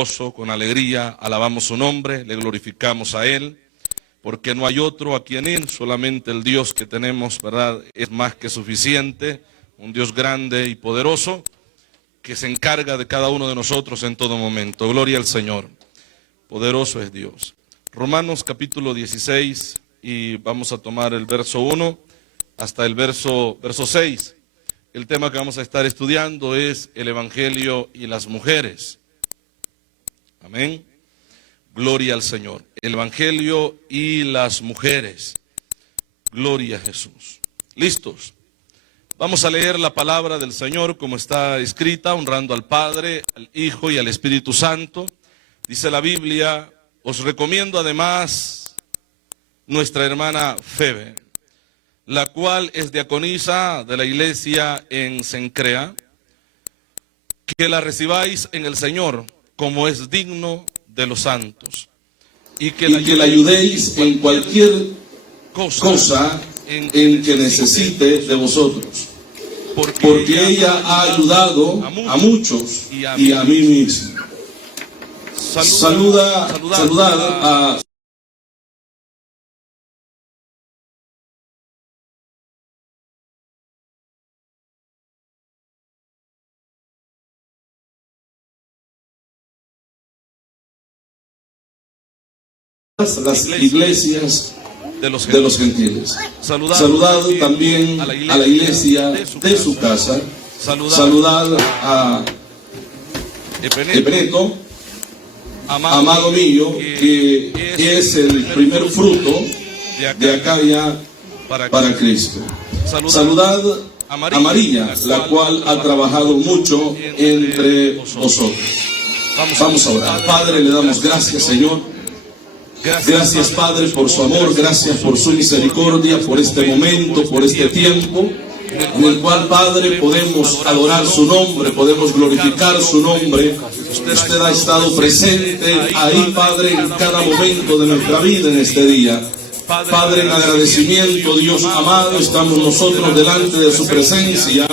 gozo, con alegría, alabamos su nombre, le glorificamos a Él, porque no hay otro a quien ir, solamente el Dios que tenemos, ¿verdad? Es más que suficiente, un Dios grande y poderoso, que se encarga de cada uno de nosotros en todo momento. Gloria al Señor, poderoso es Dios. Romanos capítulo 16, y vamos a tomar el verso 1 hasta el verso 6. El tema que vamos a estar estudiando es el Evangelio y las mujeres. Amén. Gloria al Señor. El Evangelio y las mujeres. Gloria a Jesús. ¿Listos? Vamos a leer la palabra del Señor como está escrita, honrando al Padre, al Hijo y al Espíritu Santo. Dice la Biblia: os recomiendo además nuestra hermana Febe, la cual es diaconisa de la iglesia en Cencrea, que la recibáis en el Señor como es digno de los santos, y que la ayudéis en cualquier cosa en que necesite de vosotros, porque ella ha ayudado a muchos y a mí mismo. Saludad a las iglesias de los gentiles. Saludad también a la iglesia de su casa. Saludad a Epeneto, amado mío, que es el primer fruto de Acaya para Cristo. Saludad a María, la cual ha trabajado mucho entre vosotros. Vamos a orar. Padre, le damos gracias, Señor. Gracias, Padre, por su amor, gracias por su misericordia, por este momento, por este tiempo, en el cual, Padre, podemos adorar su nombre, podemos glorificar su nombre. Usted ha estado presente ahí, Padre, en cada momento de nuestra vida en este día. Padre, en agradecimiento, Dios amado, estamos nosotros delante de su presencia,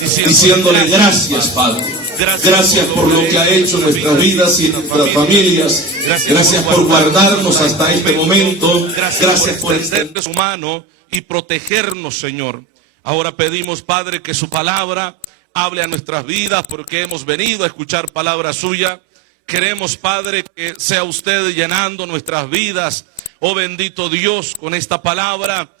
diciéndole gracias, Padre. Gracias por lo que ha hecho en nuestras vidas y en nuestras familias. Gracias por guardarnos hasta este momento. Gracias por extender su mano y protegernos, Señor. Ahora pedimos, Padre, que su palabra hable a nuestras vidas, porque hemos venido a escuchar palabra suya. Queremos, Padre, que sea usted llenando nuestras vidas, oh bendito Dios, con esta palabra.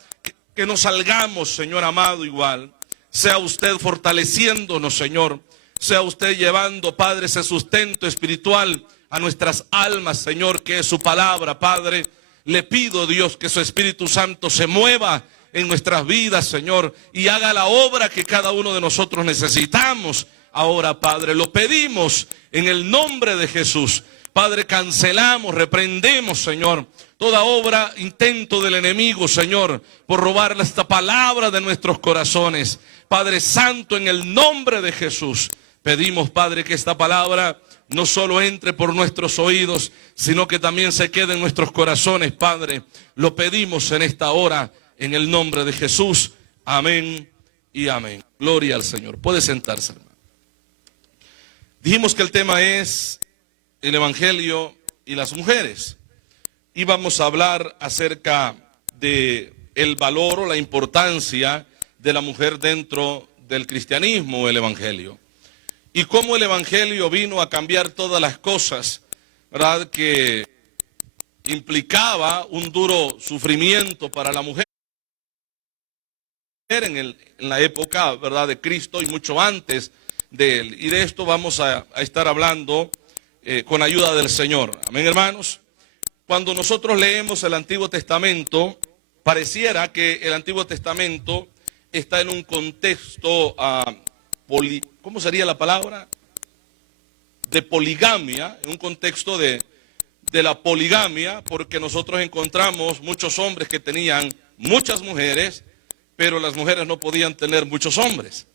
Que no salgamos, Señor amado, igual. Sea usted fortaleciéndonos, Señor. Sea usted llevando, Padre, ese sustento espiritual a nuestras almas, Señor, que es su palabra, Padre. Le pido, Dios, que su Espíritu Santo se mueva en nuestras vidas, Señor, y haga la obra que cada uno de nosotros necesitamos. Ahora, Padre, lo pedimos en el nombre de Jesús. Padre, cancelamos, reprendemos, Señor, toda obra, intento del enemigo, Señor, por robar esta palabra de nuestros corazones. Padre Santo, en el nombre de Jesús, pedimos, Padre, que esta palabra no solo entre por nuestros oídos, sino que también se quede en nuestros corazones, Padre. Lo pedimos en esta hora, en el nombre de Jesús. Amén y amén. Gloria al Señor. Puede sentarse, hermano. Dijimos que el tema es el Evangelio y las mujeres. Y vamos a hablar acerca de el valor o la importancia de la mujer dentro del cristianismo o el Evangelio. Y cómo el Evangelio vino a cambiar todas las cosas, ¿verdad? Que implicaba un duro sufrimiento para la mujer en la época, ¿verdad?, de Cristo y mucho antes de él. Y de esto vamos a estar hablando con ayuda del Señor. Amén, hermanos. Cuando nosotros leemos el Antiguo Testamento, pareciera que el Antiguo Testamento está en un contexto ¿cómo sería la palabra? De poligamia, en un contexto de la poligamia, porque nosotros encontramos muchos hombres que tenían muchas mujeres, pero las mujeres no podían tener muchos hombres.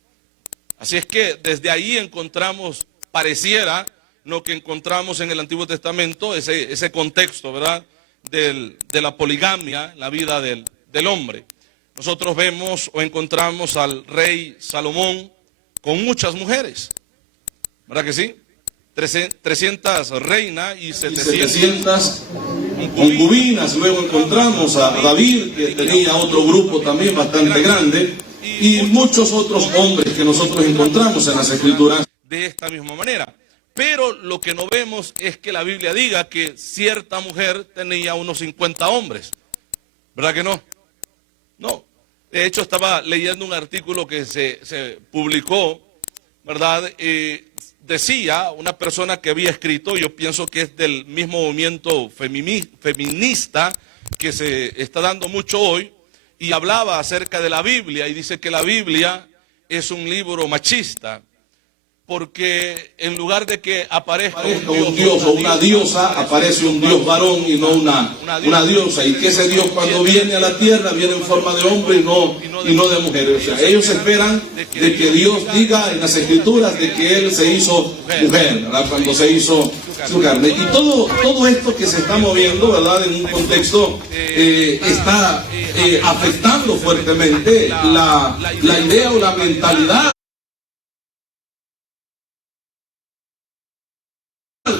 Así es que desde ahí encontramos, pareciera, lo que encontramos en el Antiguo Testamento, ese contexto, ¿verdad?, de la poligamia, la vida del hombre. Nosotros vemos o encontramos al rey Salomón con muchas mujeres, ¿verdad que sí? 300 reinas y 700 concubinas. Luego encontramos a David, que tenía otro grupo también bastante grande, y muchos otros hombres que nosotros encontramos en las Escrituras de esta misma manera. Pero lo que no vemos es que la Biblia diga que cierta mujer tenía unos 50 hombres. ¿Verdad que no? No. De hecho, estaba leyendo un artículo que se publicó, ¿verdad? Decía una persona que había escrito, yo pienso que es del mismo movimiento feminista que se está dando mucho hoy, y hablaba acerca de la Biblia, y dice que la Biblia es un libro machista, porque en lugar de que aparezca un dios o una diosa, aparece un dios varón y no una diosa, y que ese Dios cuando viene a la tierra viene en forma de hombre y no de mujer. O sea, ellos esperan de que Dios diga en las Escrituras de que Él se hizo mujer, ¿verdad? Cuando se hizo su carne. Y todo esto que se está moviendo, ¿verdad?, en un contexto está afectando fuertemente la idea o la mentalidad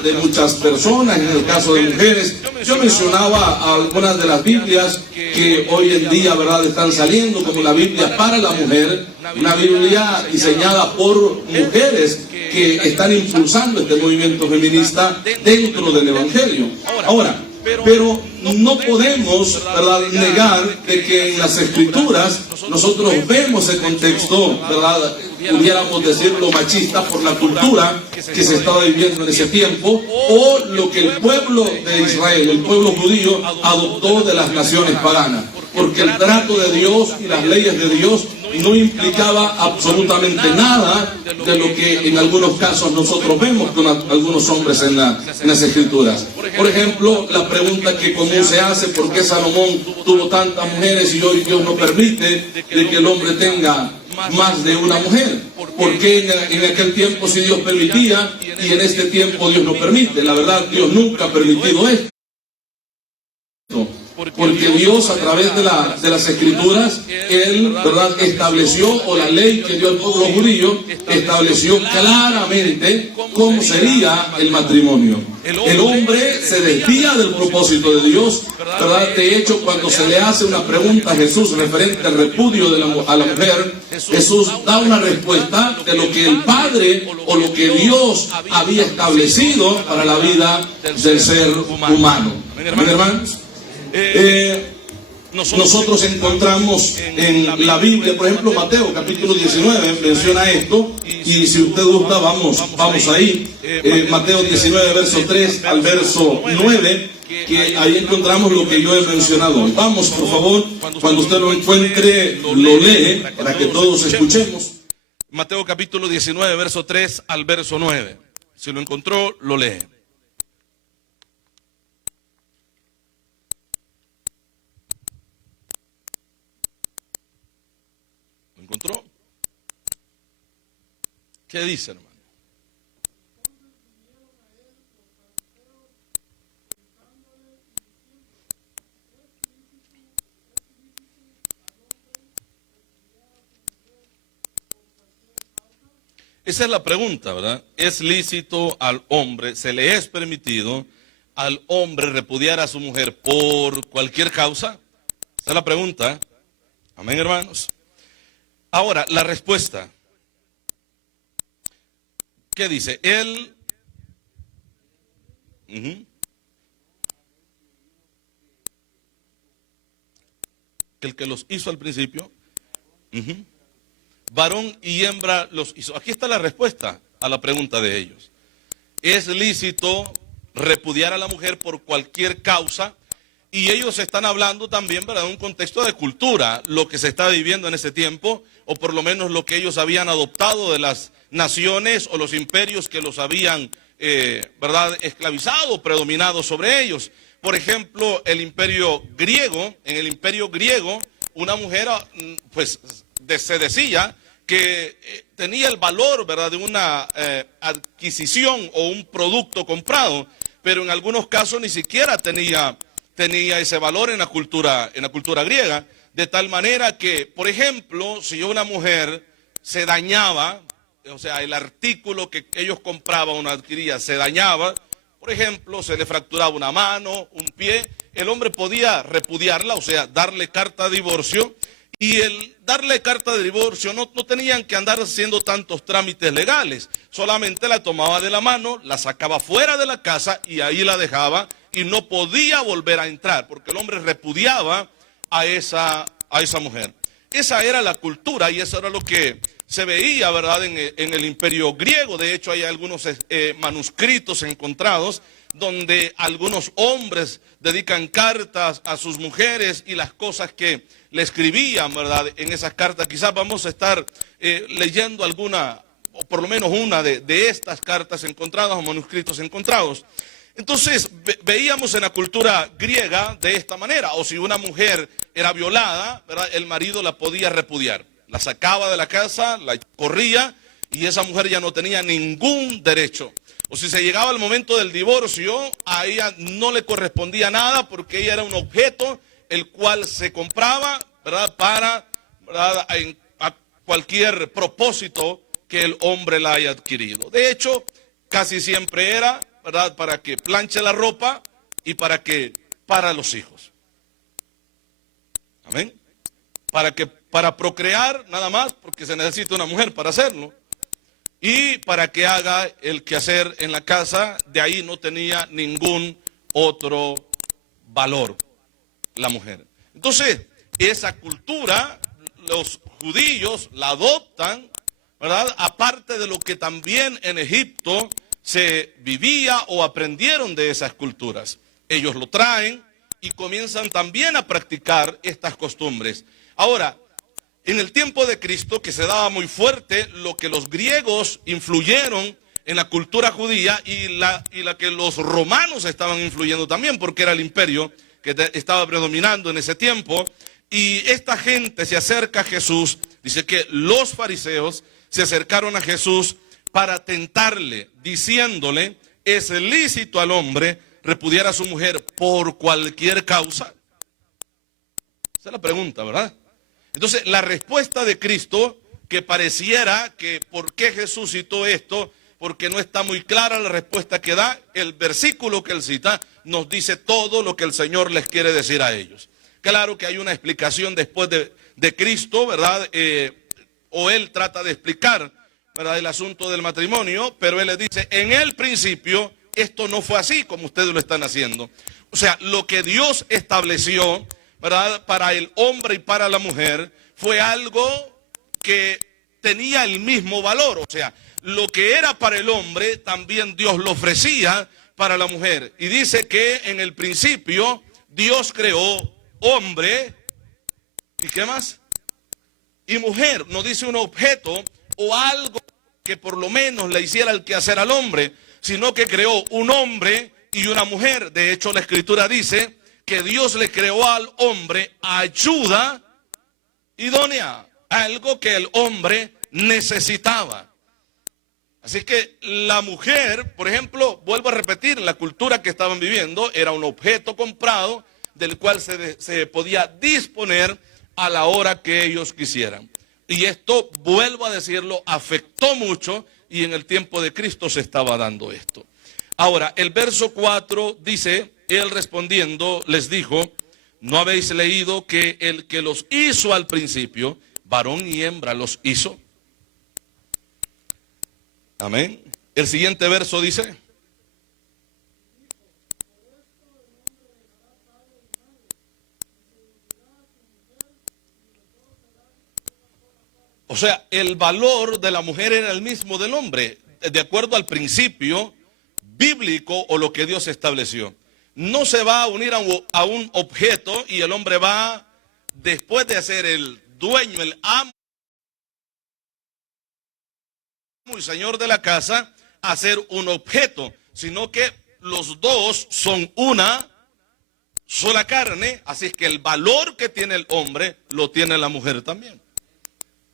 de muchas personas, en el caso de mujeres. Yo mencionaba algunas de las Biblias que hoy en día, ¿verdad?, están saliendo, como la Biblia para la mujer, una Biblia diseñada por mujeres que están impulsando este movimiento feminista dentro del Evangelio. Ahora, pero no podemos, ¿verdad?, negar de que en las Escrituras nosotros vemos el contexto, ¿verdad?, pudiéramos decirlo machista por la cultura que se estaba viviendo en ese tiempo, o lo que el pueblo de Israel, el pueblo judío, adoptó de las naciones paganas. Porque el trato de Dios y las leyes de Dios no implicaba absolutamente nada de lo que en algunos casos nosotros vemos con algunos hombres en las Escrituras. Por ejemplo, la pregunta que común se hace: ¿por qué Salomón tuvo tantas mujeres y hoy Dios no permite de que el hombre tenga más de una mujer? ¿Por qué en aquel tiempo sí Dios permitía y en este tiempo Dios no permite? La verdad, Dios nunca ha permitido esto. Porque Dios, a través de las Escrituras, Él, ¿verdad?, estableció, o la ley que dio al pueblo judío, estableció claramente cómo sería el matrimonio. El hombre se desvía del propósito de Dios, ¿verdad? De hecho, cuando se le hace una pregunta a Jesús referente al repudio a la mujer, Jesús da una respuesta de lo que el Padre o lo que Dios había establecido para la vida del ser humano. ¿Amén, hermanos? Nosotros encontramos en la Biblia, por ejemplo, Mateo capítulo 19 menciona esto, y si usted gusta vamos ahí, Mateo 19 verso 3 al verso 9, que ahí encontramos lo que yo he mencionado. Vamos, por favor, cuando usted lo encuentre, lo lee para que todos escuchemos. Mateo capítulo 19 verso 3 al verso 9. Si lo encontró, lo lee. ¿Encontró? ¿Qué dice, hermano? Esa es la pregunta, ¿verdad? ¿Es lícito al hombre, se le es permitido al hombre repudiar a su mujer por cualquier causa? Esa es la pregunta. Amén, hermanos. Ahora, la respuesta. ¿Qué dice? Él... El que los hizo al principio. Varón y hembra los hizo. Aquí está la respuesta a la pregunta de ellos. ¿Es lícito repudiar a la mujer por cualquier causa? Y ellos están hablando también, ¿verdad?, de un contexto de cultura, lo que se está viviendo en ese tiempo, o por lo menos lo que ellos habían adoptado de las naciones o los imperios que los habían, ¿verdad?, esclavizado, predominado sobre ellos. Por ejemplo, el imperio griego, en el imperio griego, una mujer, pues, se decía que tenía el valor, ¿verdad?, de una adquisición o un producto comprado, pero en algunos casos ni siquiera tenía ese valor en la cultura griega, de tal manera que, por ejemplo, si una mujer se dañaba o sea, el artículo que ellos compraban o adquirían se dañaba, por ejemplo, se le fracturaba una mano, un pie, el hombre podía repudiarla, o sea, darle carta de divorcio, y el darle carta de divorcio no tenían que andar haciendo tantos trámites legales, solamente la tomaba de la mano, la sacaba fuera de la casa y ahí la dejaba y no podía volver a entrar, porque el hombre repudiaba a esa mujer. Esa era la cultura y eso era lo que se veía, ¿verdad?, en el imperio griego. De hecho, hay algunos manuscritos encontrados donde algunos hombres dedican cartas a sus mujeres y las cosas que le escribían, ¿verdad?, en esas cartas. Quizás vamos a estar leyendo alguna, o por lo menos una de estas cartas encontradas o manuscritos encontrados. Entonces, veíamos en la cultura griega de esta manera, o si una mujer era violada, ¿verdad?, el marido la podía repudiar. La sacaba de la casa, la corría y esa mujer ya no tenía ningún derecho. O si se llegaba el momento del divorcio, a ella no le correspondía nada porque ella era un objeto el cual se compraba, ¿verdad?, ¿verdad?, a cualquier propósito que el hombre la haya adquirido. De hecho, casi siempre era, ¿verdad?, para que planche la ropa y para los hijos. Amén. Para procrear nada más, porque se necesita una mujer para hacerlo. Y para que haga el quehacer en la casa, de ahí no tenía ningún otro valor la mujer. Entonces, esa cultura, los judíos la adoptan, ¿verdad?, aparte de lo que también en Egipto se vivía o aprendieron de esas culturas. Ellos lo traen y comienzan también a practicar estas costumbres. Ahora, en el tiempo de Cristo, que se daba muy fuerte lo que los griegos influyeron en la cultura judía y la que los romanos estaban influyendo también, porque era el imperio que estaba predominando en ese tiempo, y esta gente se acerca a Jesús. Dice que los fariseos se acercaron a Jesús para tentarle, diciéndole: ¿es lícito al hombre repudiar a su mujer por cualquier causa? Esa es la pregunta, ¿verdad? Entonces, la respuesta de Cristo, que pareciera que ¿por qué Jesús citó esto? Porque no está muy clara la respuesta que da. El versículo que él cita nos dice todo lo que el Señor les quiere decir a ellos. Claro que hay una explicación después de Cristo, ¿verdad? O él trata de explicar, ¿verdad?, el asunto del matrimonio, pero él les dice: en el principio esto no fue así como ustedes lo están haciendo. O sea, lo que Dios estableció, ¿verdad?, para el hombre y para la mujer, fue algo que tenía el mismo valor. O sea, lo que era para el hombre, también Dios lo ofrecía para la mujer. Y dice que en el principio Dios creó hombre, ¿y qué más? Y mujer. No dice un objeto o algo que por lo menos le hiciera el quehacer al hombre, sino que creó un hombre y una mujer. De hecho, la Escritura dice que Dios le creó al hombre ayuda idónea, algo que el hombre necesitaba. Así que la mujer, por ejemplo, vuelvo a repetir, la cultura que estaban viviendo era un objeto comprado del cual se podía disponer a la hora que ellos quisieran. Y esto, vuelvo a decirlo, afectó mucho, y en el tiempo de Cristo se estaba dando esto. Ahora, el verso 4 dice: él respondiendo les dijo: ¿no habéis leído que el que los hizo al principio, varón y hembra los hizo? Amén. El siguiente verso dice: o sea, el valor de la mujer era el mismo del hombre, de acuerdo al principio bíblico o lo que Dios estableció. No se va a unir a un objeto y el hombre va, después de ser el dueño, el amo y señor de la casa, a ser un objeto, sino que los dos son una sola carne. Así es que el valor que tiene el hombre lo tiene la mujer también.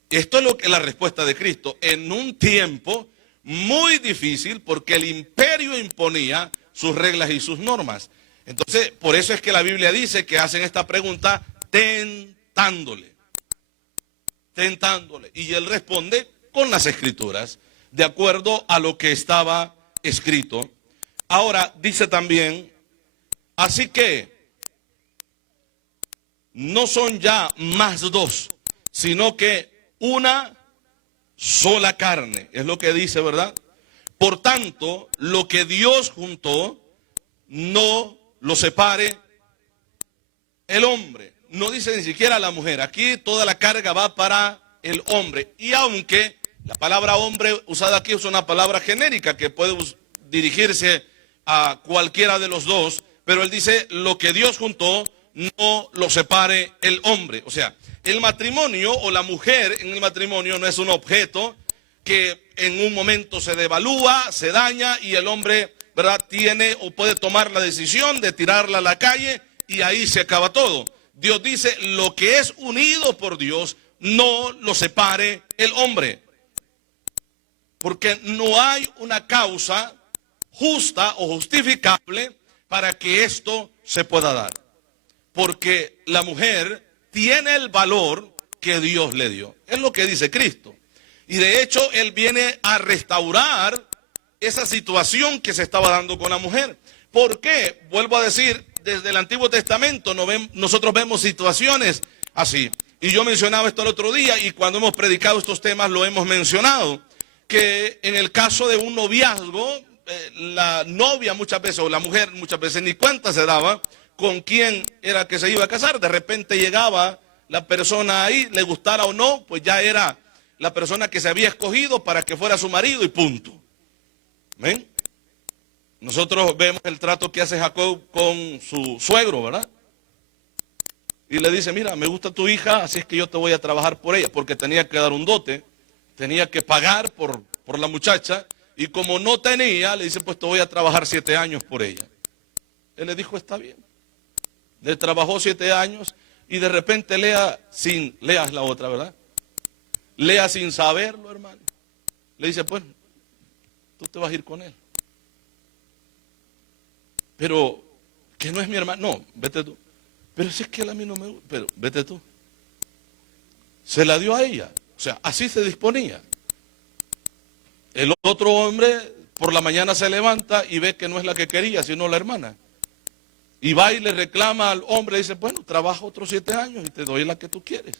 Esto es lo que la respuesta de Cristo en un tiempo muy difícil, porque el imperio imponía sus reglas y sus normas. Entonces, por eso es que la Biblia dice que hacen esta pregunta tentándole. Y él responde con las Escrituras, de acuerdo a lo que estaba escrito. Ahora dice también, así que no son ya más dos, sino que una sola carne, es lo que dice, ¿verdad? Por tanto, lo que Dios juntó, no lo separe el hombre. No dice ni siquiera la mujer. Aquí toda la carga va para el hombre. Y aunque la palabra hombre usada aquí es una palabra genérica que puede dirigirse a cualquiera de los dos, pero él dice, lo que Dios juntó, no lo separe el hombre. O sea, el matrimonio o la mujer en el matrimonio no es un objeto que en un momento se devalúa, se daña y el hombre, ¿verdad?, tiene o puede tomar la decisión de tirarla a la calle y ahí se acaba todo. Dios dice, lo que es unido por Dios, no lo separe el hombre. Porque no hay una causa justa o justificable para que esto se pueda dar. Porque la mujer tiene el valor que Dios le dio. Es lo que dice Cristo. Y de hecho, Él viene a restaurar esa situación que se estaba dando con la mujer. ¿Por qué? Vuelvo a decir, desde el Antiguo Testamento nosotros vemos situaciones así. Y yo mencionaba esto el otro día y cuando hemos predicado estos temas lo hemos mencionado. Que en el caso de un noviazgo, la novia muchas veces o la mujer muchas veces ni cuenta se daba con quién era que se iba a casar. De repente llegaba la persona ahí, le gustara o no, pues ya era la persona que se había escogido para que fuera su marido y punto. ¿Ven? Nosotros vemos el trato que hace Jacob con su suegro, ¿verdad? Y le dice, mira, me gusta tu hija, así es que yo te voy a trabajar por ella, porque tenía que dar un dote, tenía que pagar por la muchacha, y como no tenía, le dice, pues te voy a trabajar 7 años por ella. Él le dijo, está bien. Le trabajó 7 años, y de repente Lea es la otra, ¿verdad? Lea sin saberlo, hermano. Le dice, pues, tú te vas a ir con él. Pero, que no es mi hermano. No, vete tú. Pero si es que él a mí no me gusta. Pero, vete tú. Se la dio a ella. O sea, así se disponía. El otro hombre por la mañana se levanta y ve que no es la que quería, sino la hermana. Y va y le reclama al hombre y dice, bueno, trabaja otros 7 años y te doy la que tú quieres.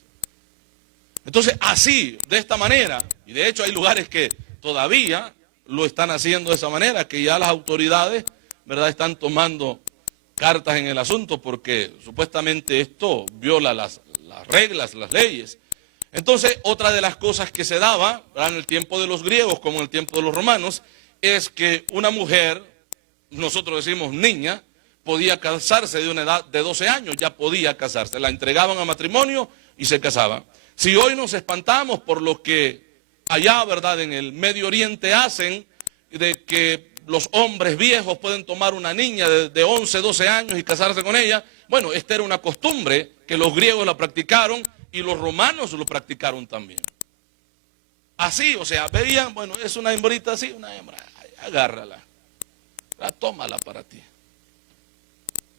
Entonces, así, de esta manera, y de hecho hay lugares que todavía lo están haciendo de esa manera, que ya las autoridades, ¿verdad?, están tomando cartas en el asunto porque supuestamente esto viola las reglas, las leyes. Entonces, otra de las cosas que se daba, ¿verdad?, en el tiempo de los griegos como en el tiempo de los romanos, es que una mujer, nosotros decimos niña, podía casarse de una edad de 12 años, ya podía casarse, la entregaban a matrimonio y se casaban. Si hoy nos espantamos por lo que allá, ¿verdad?, en el Medio Oriente hacen, de que los hombres viejos pueden tomar una niña de 11, 12 años y casarse con ella, bueno, esta era una costumbre que los griegos la practicaron y los romanos lo practicaron también. Así, o sea, veían, bueno, es una hembrita así, una hembra, agárrala, tómala para ti.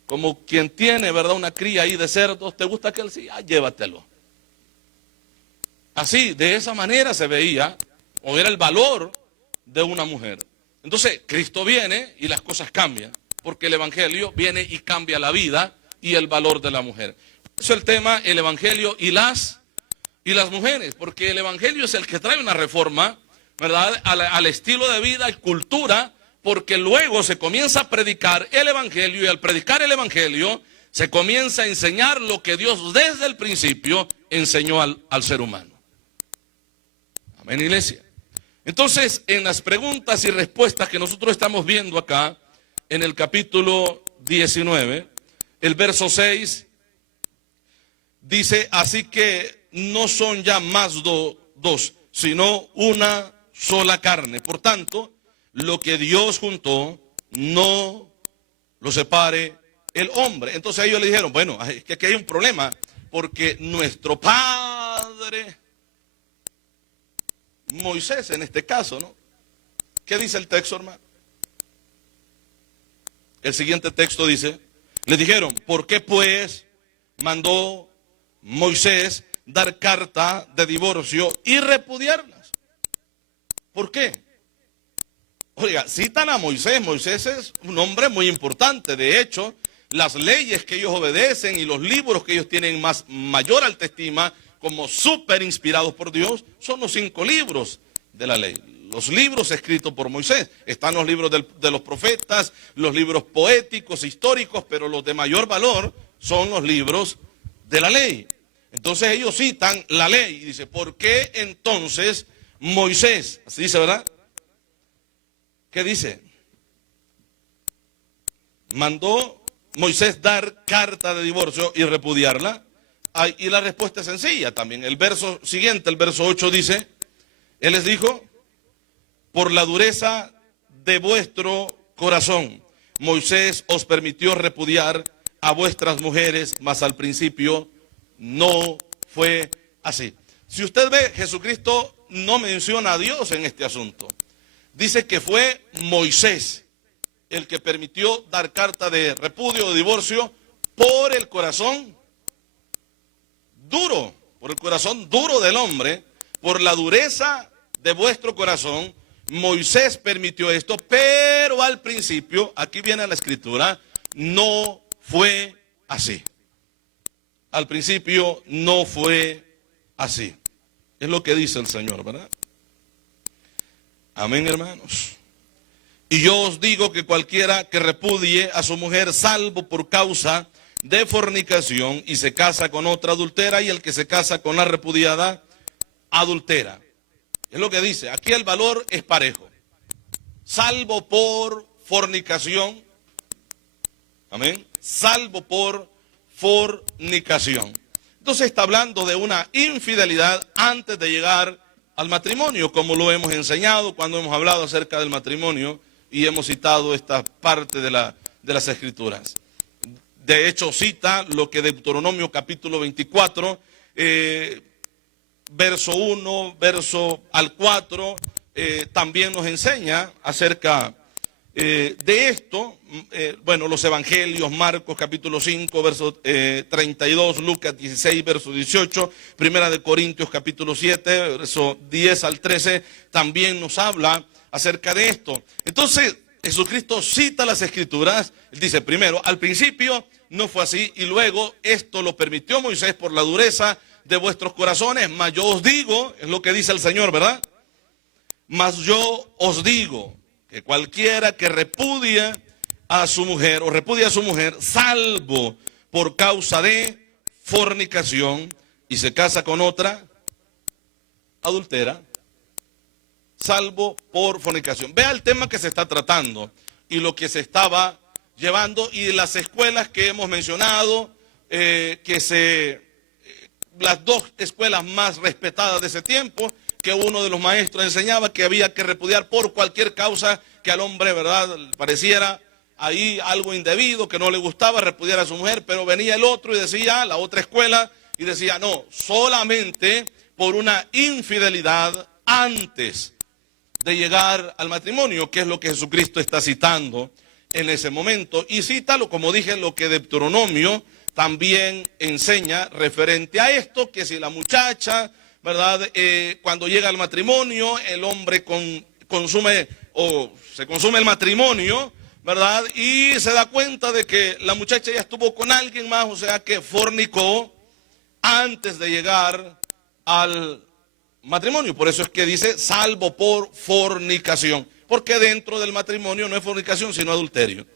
Como quien tiene, ¿verdad?, una cría ahí de cerdos, ¿te gusta aquel? Sí, llévatelo. Así, de esa manera se veía, o era el valor de una mujer. Entonces, Cristo viene y las cosas cambian, porque el Evangelio viene y cambia la vida y el valor de la mujer. Por eso el tema, el Evangelio y las mujeres, porque el Evangelio es el que trae una reforma, ¿verdad?, al estilo de vida y cultura, porque luego se comienza a predicar el Evangelio y al predicar el Evangelio se comienza a enseñar lo que Dios desde el principio enseñó al ser humano. Amén, iglesia. Entonces, en las preguntas y respuestas que nosotros estamos viendo acá, en el capítulo 19, el verso 6, dice, así que no son ya más dos, sino una sola carne. Por tanto, lo que Dios juntó, no lo separe el hombre. Entonces ellos le dijeron, bueno, es que aquí hay un problema, porque nuestro padre Moisés en este caso, ¿no? ¿Qué dice el texto, hermano? El siguiente texto dice, le dijeron, ¿por qué pues mandó Moisés dar carta de divorcio y repudiarlas? ¿Por qué? Oiga, citan a Moisés. Moisés es un hombre muy importante. De hecho, las leyes que ellos obedecen y los libros que ellos tienen mayor alta estima como súper inspirados por Dios son los 5 libros de la ley. Los libros escritos por Moisés. Están los libros de los profetas, los libros poéticos, históricos, pero los de mayor valor son los libros de la ley. Entonces ellos citan la ley y dice, ¿por qué entonces Moisés? Así dice, ¿verdad? ¿Qué dice? Mandó Moisés dar carta de divorcio y repudiarla. Y la respuesta es sencilla también. El verso siguiente, el verso 8 dice, Él les dijo, por la dureza de vuestro corazón, Moisés os permitió repudiar a vuestras mujeres, mas al principio no fue así. Si usted ve, Jesucristo no menciona a Dios en este asunto. Dice que fue Moisés el que permitió dar carta de repudio o de divorcio por el corazón duro del hombre, por la dureza de vuestro corazón. Moisés permitió esto, pero al principio, aquí viene la escritura, no fue así. Al principio no fue así. Es lo que dice el Señor, ¿verdad? Amén, hermanos. Y yo os digo que cualquiera que repudie a su mujer, salvo por causa de fornicación, y se casa con otra, adultera, y el que se casa con la repudiada, adultera. Es lo que dice. Aquí el valor es parejo. Salvo por fornicación. Amén. Salvo por fornicación. Entonces está hablando de una infidelidad antes de llegar al matrimonio, como lo hemos enseñado cuando hemos hablado acerca del matrimonio y hemos citado esta parte de las escrituras. De hecho, cita lo que Deuteronomio capítulo 24, verso 1, verso al 4, también nos enseña acerca de esto. Bueno, los evangelios, Marcos capítulo 5, verso 32, Lucas 16, verso 18, Primera de Corintios capítulo 7, verso 10 al 13, también nos habla acerca de esto. Entonces, Jesucristo cita las escrituras. Él dice, primero, al principio no fue así, y luego esto lo permitió Moisés por la dureza de vuestros corazones, mas yo os digo, es lo que dice el Señor, ¿verdad? Mas yo os digo que cualquiera que repudie a su mujer o repudie a su mujer, salvo por causa de fornicación, y se casa con otra, adultera, salvo por fornicación. Vea el tema que se está tratando y lo que se estaba llevando, y las escuelas que hemos mencionado, las 2 escuelas más respetadas de ese tiempo, que uno de los maestros enseñaba que había que repudiar por cualquier causa que al hombre, ¿verdad?, pareciera ahí algo indebido, que no le gustaba, repudiar a su mujer. Pero venía el otro y decía, la otra escuela, y decía, no, solamente por una infidelidad antes de llegar al matrimonio, que es lo que Jesucristo está citando en ese momento. Y cítalo, como dije, lo que Deuteronomio también enseña referente a esto, que si la muchacha, ¿verdad?, cuando llega al matrimonio, el hombre se consume el matrimonio, ¿verdad?, y se da cuenta de que la muchacha ya estuvo con alguien más, o sea que fornicó antes de llegar al matrimonio. Por eso es que dice, salvo por fornicación, porque dentro del matrimonio no es fornicación, sino adulterio.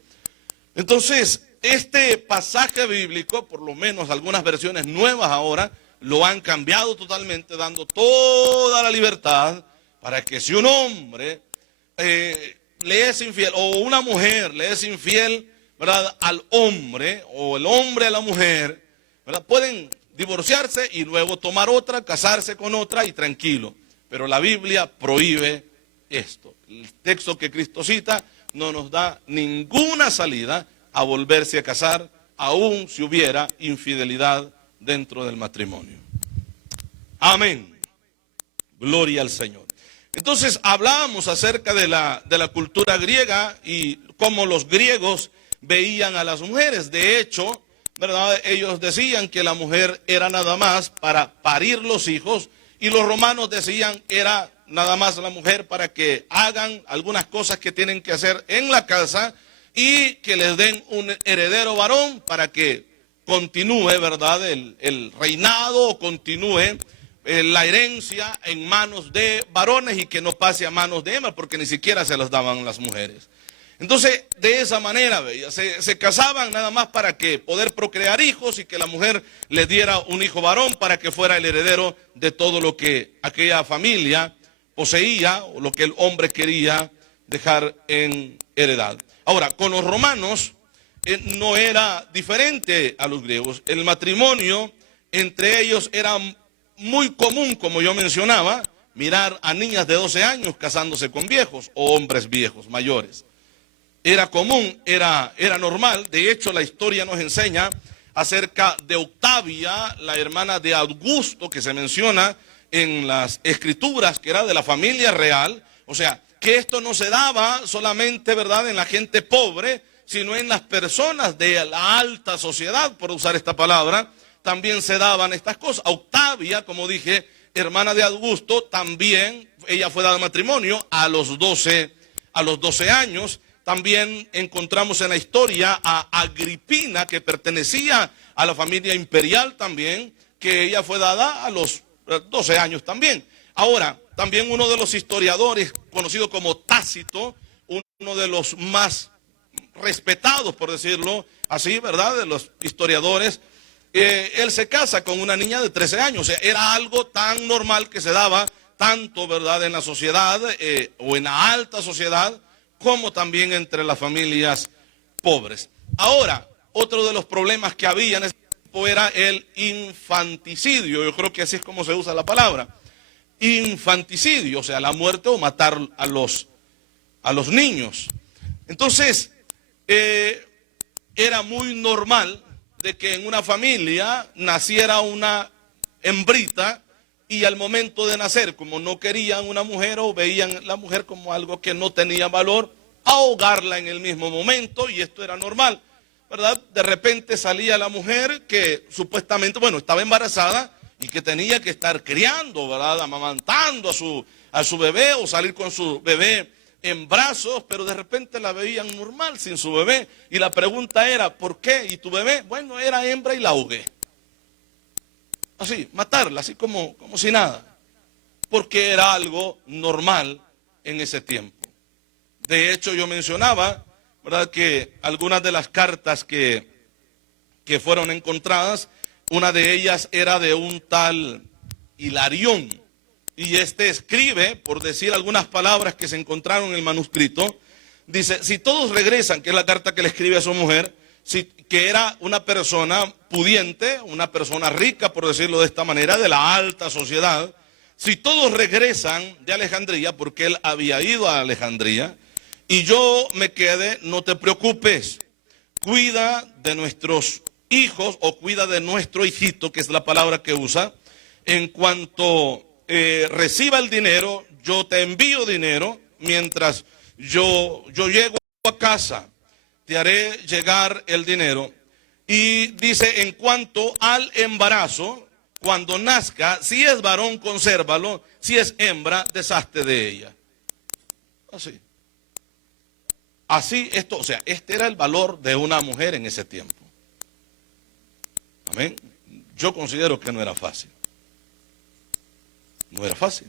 Entonces, este pasaje bíblico, por lo menos algunas versiones nuevas ahora, lo han cambiado totalmente, dando toda la libertad para que si un hombre le es infiel, o una mujer le es infiel, ¿verdad?, al hombre, o el hombre a la mujer, ¿verdad?, pueden divorciarse y luego tomar otra, casarse con otra y tranquilo. Pero la Biblia prohíbe esto. El texto que Cristo cita no nos da ninguna salida a volverse a casar, aun si hubiera infidelidad dentro del matrimonio. Amén. Gloria al Señor. Entonces hablábamos acerca de la cultura griega y cómo los griegos veían a las mujeres. De hecho, ¿verdad?, ellos decían que la mujer era nada más para parir los hijos, y los romanos decían era nada más a la mujer para que hagan algunas cosas que tienen que hacer en la casa y que les den un heredero varón para que continúe, ¿verdad?, el reinado, o continúe la herencia en manos de varones y que no pase a manos de hembras, porque ni siquiera se las daban las mujeres. Entonces, de esa manera, se casaban nada más para que poder procrear hijos y que la mujer le diera un hijo varón para que fuera el heredero de todo lo que aquella familia poseía o lo que el hombre quería dejar en heredad. Ahora, con los romanos no era diferente a los griegos. El matrimonio entre ellos era muy común, como yo mencionaba, mirar a niñas de 12 años casándose con viejos o hombres viejos, mayores. Era común, era normal. De hecho, la historia nos enseña acerca de Octavia, la hermana de Augusto, que se menciona en las escrituras, que era de la familia real. O sea, que esto no se daba solamente, ¿verdad?, en la gente pobre, sino en las personas de la alta sociedad, por usar esta palabra, también se daban estas cosas. Octavia, como dije, hermana de Augusto, también ella fue dada matrimonio a los 12 años. También encontramos en la historia a Agripina, que pertenecía a la familia imperial también, que ella fue dada a los 12 años también. Ahora, también uno de los historiadores, conocido como Tácito, uno de los más respetados, por decirlo así, ¿verdad?, de los historiadores, él se casa con una niña de 13 años. O sea, era algo tan normal que se daba tanto, ¿verdad?, en la sociedad o en la alta sociedad, como también entre las familias pobres. Ahora, otro de los problemas que había en ese tiempo era el infanticidio. Yo creo que así es como se usa la palabra. Infanticidio, o sea, la muerte o matar a los niños. Entonces, era muy normal de que en una familia naciera una hembrita y al momento de nacer, como no querían una mujer o veían la mujer como algo que no tenía valor, ahogarla en el mismo momento, y esto era normal, ¿verdad? De repente salía la mujer que supuestamente, bueno, estaba embarazada y que tenía que estar criando, ¿verdad?, amamantando a su bebé o salir con su bebé en brazos, pero de repente la veían normal sin su bebé y la pregunta era, ¿por qué? ¿Y tu bebé? Bueno, era hembra y la ahogué. Así, matarla, así como si nada, porque era algo normal en ese tiempo. De hecho, yo mencionaba, ¿verdad?, que algunas de las cartas que fueron encontradas, una de ellas era de un tal Hilarión, y escribe, por decir algunas palabras que se encontraron en el manuscrito, dice, si todos regresan, que es la carta que le escribe a su mujer, que era una persona pudiente, una persona rica, por decirlo de esta manera, de la alta sociedad, si todos regresan de Alejandría, porque él había ido a Alejandría, y yo me quede, no te preocupes, cuida de nuestros hijos o cuida de nuestro hijito, que es la palabra que usa. En cuanto reciba el dinero, yo te envío dinero, mientras yo llego a casa, te haré llegar el dinero. Y dice, en cuanto al embarazo, cuando nazca, si es varón, consérvalo, si es hembra, deshazte de ella. Así esto, o sea, este era el valor de una mujer en ese tiempo. Amén. Yo considero que no era fácil. No era fácil.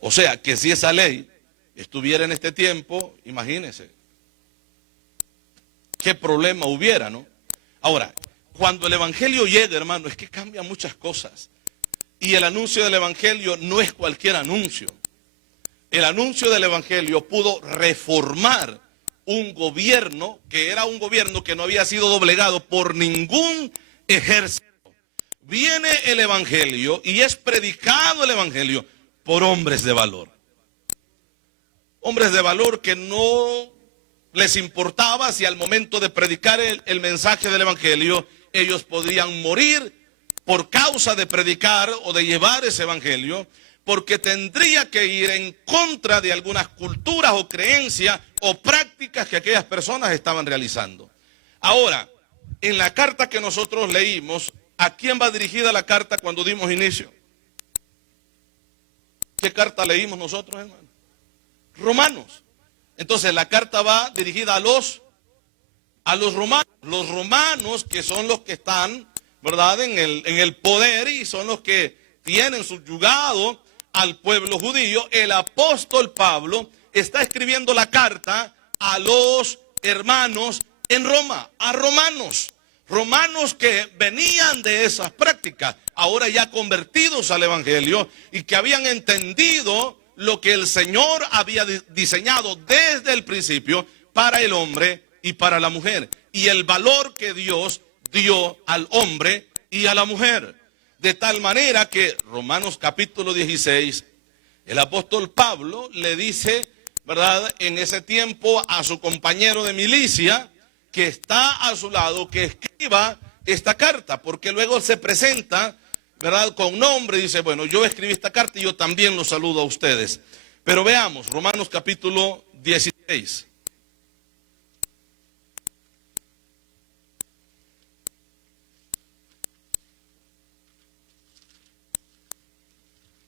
O sea, que si esa ley estuviera en este tiempo, imagínense qué problema hubiera, ¿no? Ahora, cuando el evangelio llega, hermano, es que cambia muchas cosas. Y el anuncio del evangelio no es cualquier anuncio. El anuncio del evangelio pudo reformar un gobierno que era un gobierno que no había sido doblegado por ningún ejército. Viene el evangelio y es predicado el evangelio por hombres de valor. Hombres de valor que no les importaba si al momento de predicar el mensaje del evangelio ellos podrían morir por causa de predicar o de llevar ese evangelio, porque tendría que ir en contra de algunas culturas o creencias o prácticas que aquellas personas estaban realizando. Ahora, en la carta que nosotros leímos, ¿a quién va dirigida la carta cuando dimos inicio? ¿Qué carta leímos nosotros, hermano? Romanos. Entonces la carta va dirigida a los romanos. Los romanos, que son los que están, ¿verdad?, en el poder, y son los que tienen subyugado al pueblo judío. El apóstol Pablo está escribiendo la carta a los hermanos en Roma, a romanos que venían de esas prácticas, ahora ya convertidos al evangelio, y que habían entendido lo que el Señor había diseñado desde el principio para el hombre y para la mujer, y el valor que Dios dio al hombre y a la mujer. De tal manera que Romanos capítulo 16, el apóstol Pablo le dice, ¿verdad?, en ese tiempo a su compañero de milicia que está a su lado, que escriba esta carta, porque luego se presenta, ¿verdad?, con nombre, y dice, bueno, yo escribí esta carta y yo también los saludo a ustedes. Pero veamos, Romanos capítulo 16.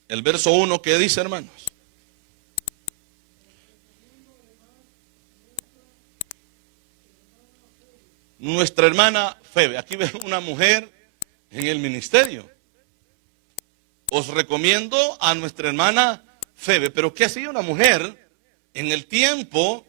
El verso 1, ¿qué dice, hermanos? Nuestra hermana Febe. Aquí vemos una mujer en el ministerio. Os recomiendo a nuestra hermana Febe. Pero ¿qué hacía una mujer en el tiempo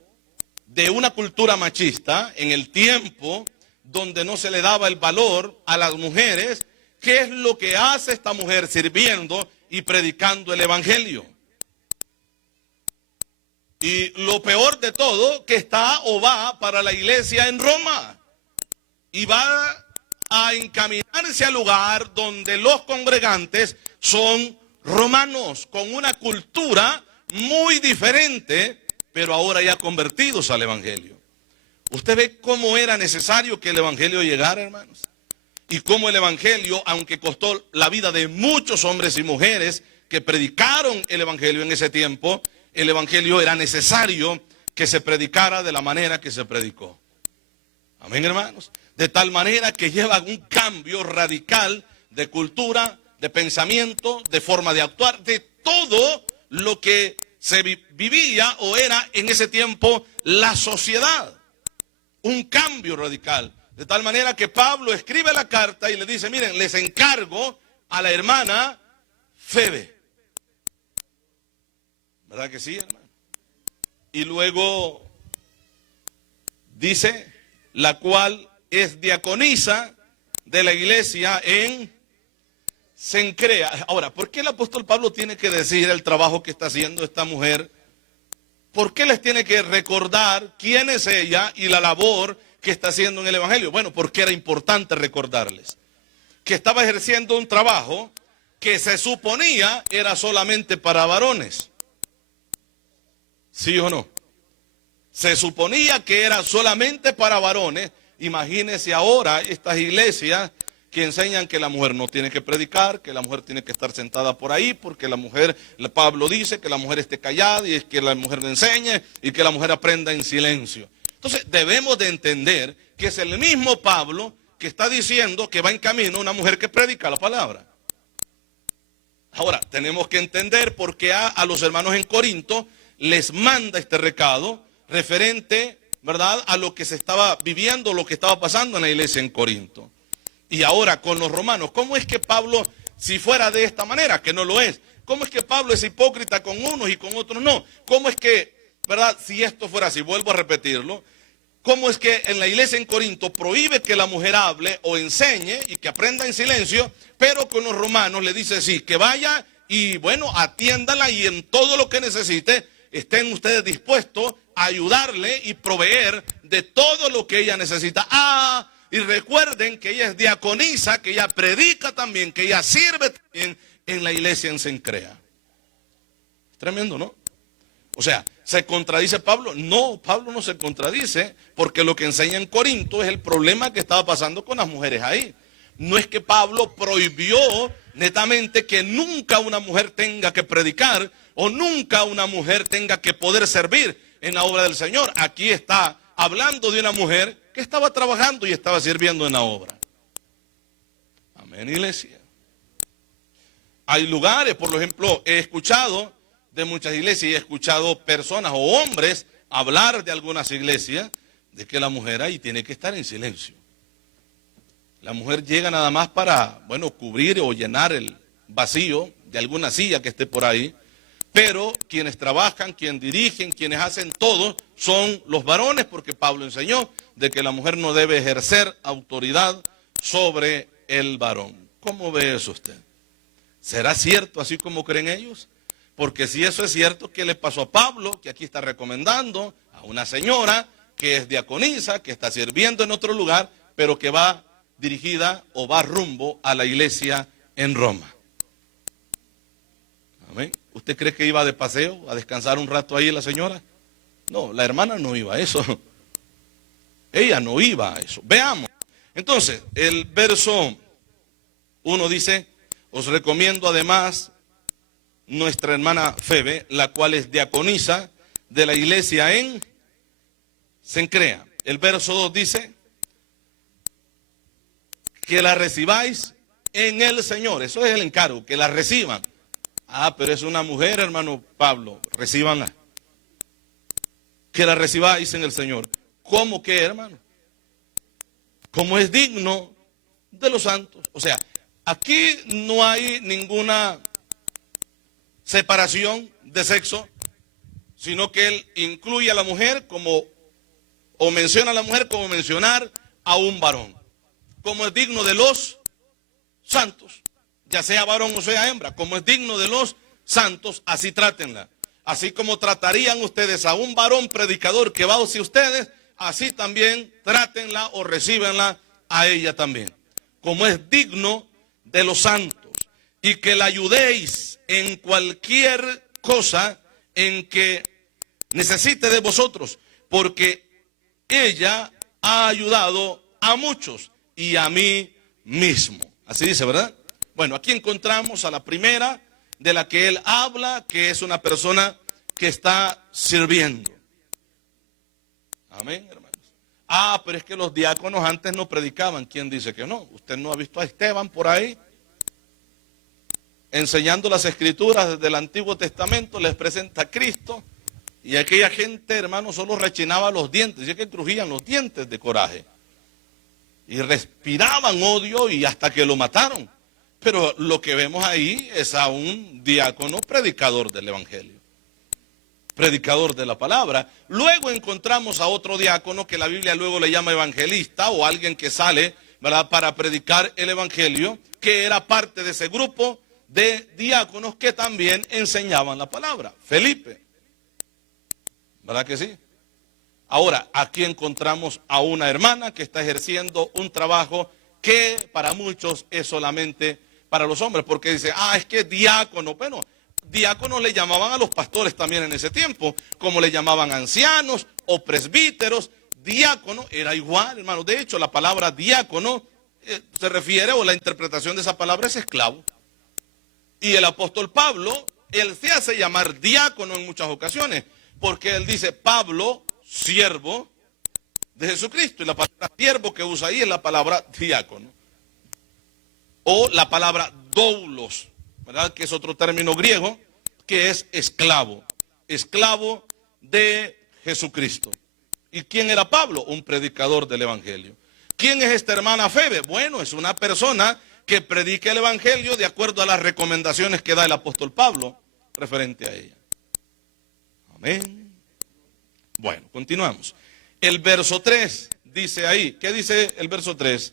de una cultura machista, en el tiempo donde no se le daba el valor a las mujeres? ¿Qué es lo que hace esta mujer sirviendo y predicando el evangelio? Y lo peor de todo, que está o va para la iglesia en Roma. Y va a encaminarse al lugar donde los congregantes son romanos, con una cultura muy diferente, pero ahora ya convertidos al evangelio. ¿Usted ve cómo era necesario que el evangelio llegara, hermanos? Y cómo el evangelio, aunque costó la vida de muchos hombres y mujeres que predicaron el evangelio en ese tiempo, el evangelio era necesario que se predicara de la manera que se predicó. Amén, hermanos. De tal manera que lleva un cambio radical de cultura, de pensamiento, de forma de actuar, de todo lo que se vivía o era en ese tiempo la sociedad. Un cambio radical. De tal manera que Pablo escribe la carta y le dice, miren, les encargo a la hermana Febe. ¿Verdad que sí, hermano? Y luego dice, la cual es diaconisa de la iglesia en Cencrea. Ahora, ¿por qué el apóstol Pablo tiene que decir el trabajo que está haciendo esta mujer? ¿Por qué les tiene que recordar quién es ella y la labor que está haciendo en el evangelio? Bueno, porque era importante recordarles que estaba ejerciendo un trabajo que se suponía era solamente para varones. ¿Sí o no? Se suponía que era solamente para varones. Imagínense ahora estas iglesias que enseñan que la mujer no tiene que predicar, que la mujer tiene que estar sentada por ahí, porque la mujer, Pablo dice que la mujer esté callada y es que la mujer no enseñe y que la mujer aprenda en silencio. Entonces debemos de entender que es el mismo Pablo que está diciendo que va en camino una mujer que predica la palabra. Ahora, tenemos que entender por qué a los hermanos en Corinto les manda este recado referente, ¿verdad?, a lo que se estaba viviendo, lo que estaba pasando en la iglesia en Corinto. Y ahora con los romanos, ¿cómo es que Pablo, si fuera de esta manera, que no lo es, cómo es que Pablo es hipócrita con unos y con otros no? ¿Cómo es que, verdad, si esto fuera así, vuelvo a repetirlo, cómo es que en la iglesia en Corinto prohíbe que la mujer hable o enseñe y que aprenda en silencio, pero con los romanos le dice sí, que vaya y bueno, atiéndala y en todo lo que necesite, estén ustedes dispuestos a ayudarle y proveer de todo lo que ella necesita. Y recuerden que ella es diaconisa, que ella predica también, que ella sirve también en la iglesia en Cencrea. Tremendo, ¿no? O sea, ¿se contradice Pablo? No, Pablo no se contradice, porque lo que enseña en Corinto es el problema que estaba pasando con las mujeres ahí. No es que Pablo prohibió netamente que nunca una mujer tenga que predicar o nunca una mujer tenga que poder servir en la obra del Señor. Aquí está hablando de una mujer que estaba trabajando y estaba sirviendo en la obra. Amén, iglesia. Hay lugares, por ejemplo, he escuchado de muchas iglesias y he escuchado personas o hombres hablar de algunas iglesias de que la mujer ahí tiene que estar en silencio. La mujer llega nada más para, bueno, cubrir o llenar el vacío de alguna silla que esté por ahí, pero quienes trabajan, quienes dirigen, quienes hacen todo son los varones, porque Pablo enseñó de que la mujer no debe ejercer autoridad sobre el varón. ¿Cómo ve eso usted? ¿Será cierto así como creen ellos? Porque si eso es cierto, ¿qué le pasó a Pablo, que aquí está recomendando a una señora que es diaconisa, que está sirviendo en otro lugar, pero que va dirigida o va rumbo a la iglesia en Roma? ¿Amén? ¿Usted cree que iba de paseo a descansar un rato ahí la señora? No, la hermana no iba a eso. Ella no iba a eso. Veamos. Entonces, el verso 1 dice: os recomiendo además nuestra hermana Febe, la cual es diaconisa de la iglesia en Cencrea. El verso 2 dice que la recibáis en el Señor. Eso es el encargo, que la reciban. Ah, pero es una mujer, hermano Pablo, recíbanla. Que la recibáis en el Señor. ¿Cómo que, hermano? Como es digno de los santos. O sea, aquí no hay ninguna separación de sexo, sino que él incluye a la mujer como, o menciona a la mujer como mencionar a un varón. Como es digno de los santos, ya sea varón o sea hembra, como es digno de los santos, así trátenla. Así como tratarían ustedes a un varón predicador que va hacia ustedes, así también trátenla o recíbenla a ella también. Como es digno de los santos, y que la ayudéis en cualquier cosa en que necesite de vosotros, porque ella ha ayudado a muchos y a mí mismo. Así dice, ¿verdad? Bueno, aquí encontramos a la primera de la que él habla, que es una persona que está sirviendo. Amén, hermanos. Ah, pero es que los diáconos antes no predicaban. ¿Quién dice que no? ¿Usted no ha visto a Esteban por ahí enseñando las escrituras desde el Antiguo Testamento? Les presenta a Cristo y aquella gente, hermano, solo rechinaba los dientes. Y es que crujían los dientes de coraje y respiraban odio y hasta que lo mataron. Pero lo que vemos ahí es a un diácono predicador del evangelio, predicador de la palabra. Luego encontramos a otro diácono que la Biblia luego le llama evangelista, o alguien que sale, ¿verdad?, para predicar el evangelio, que era parte de ese grupo de diáconos que también enseñaban la palabra. Felipe, ¿verdad que sí? Ahora, aquí encontramos a una hermana que está ejerciendo un trabajo que para muchos es solamente para los hombres, porque dice, es que diácono. Bueno, diáconos le llamaban a los pastores también en ese tiempo, como le llamaban ancianos o presbíteros. Diácono era igual, hermano. De hecho, la palabra diácono se refiere, o la interpretación de esa palabra es esclavo. Y el apóstol Pablo, él se hace llamar diácono en muchas ocasiones, porque él dice, Pablo, siervo de Jesucristo. Y la palabra siervo que usa ahí es la palabra diácono. O la palabra doulos, ¿verdad?, que es otro término griego, que es esclavo. Esclavo de Jesucristo. ¿Y quién era Pablo? Un predicador del evangelio. ¿Quién es esta hermana Febe? Bueno, es una persona que predica el evangelio de acuerdo a las recomendaciones que da el apóstol Pablo referente a ella. Amén. Bueno, continuamos. El verso 3 dice ahí, ¿qué dice el verso 3?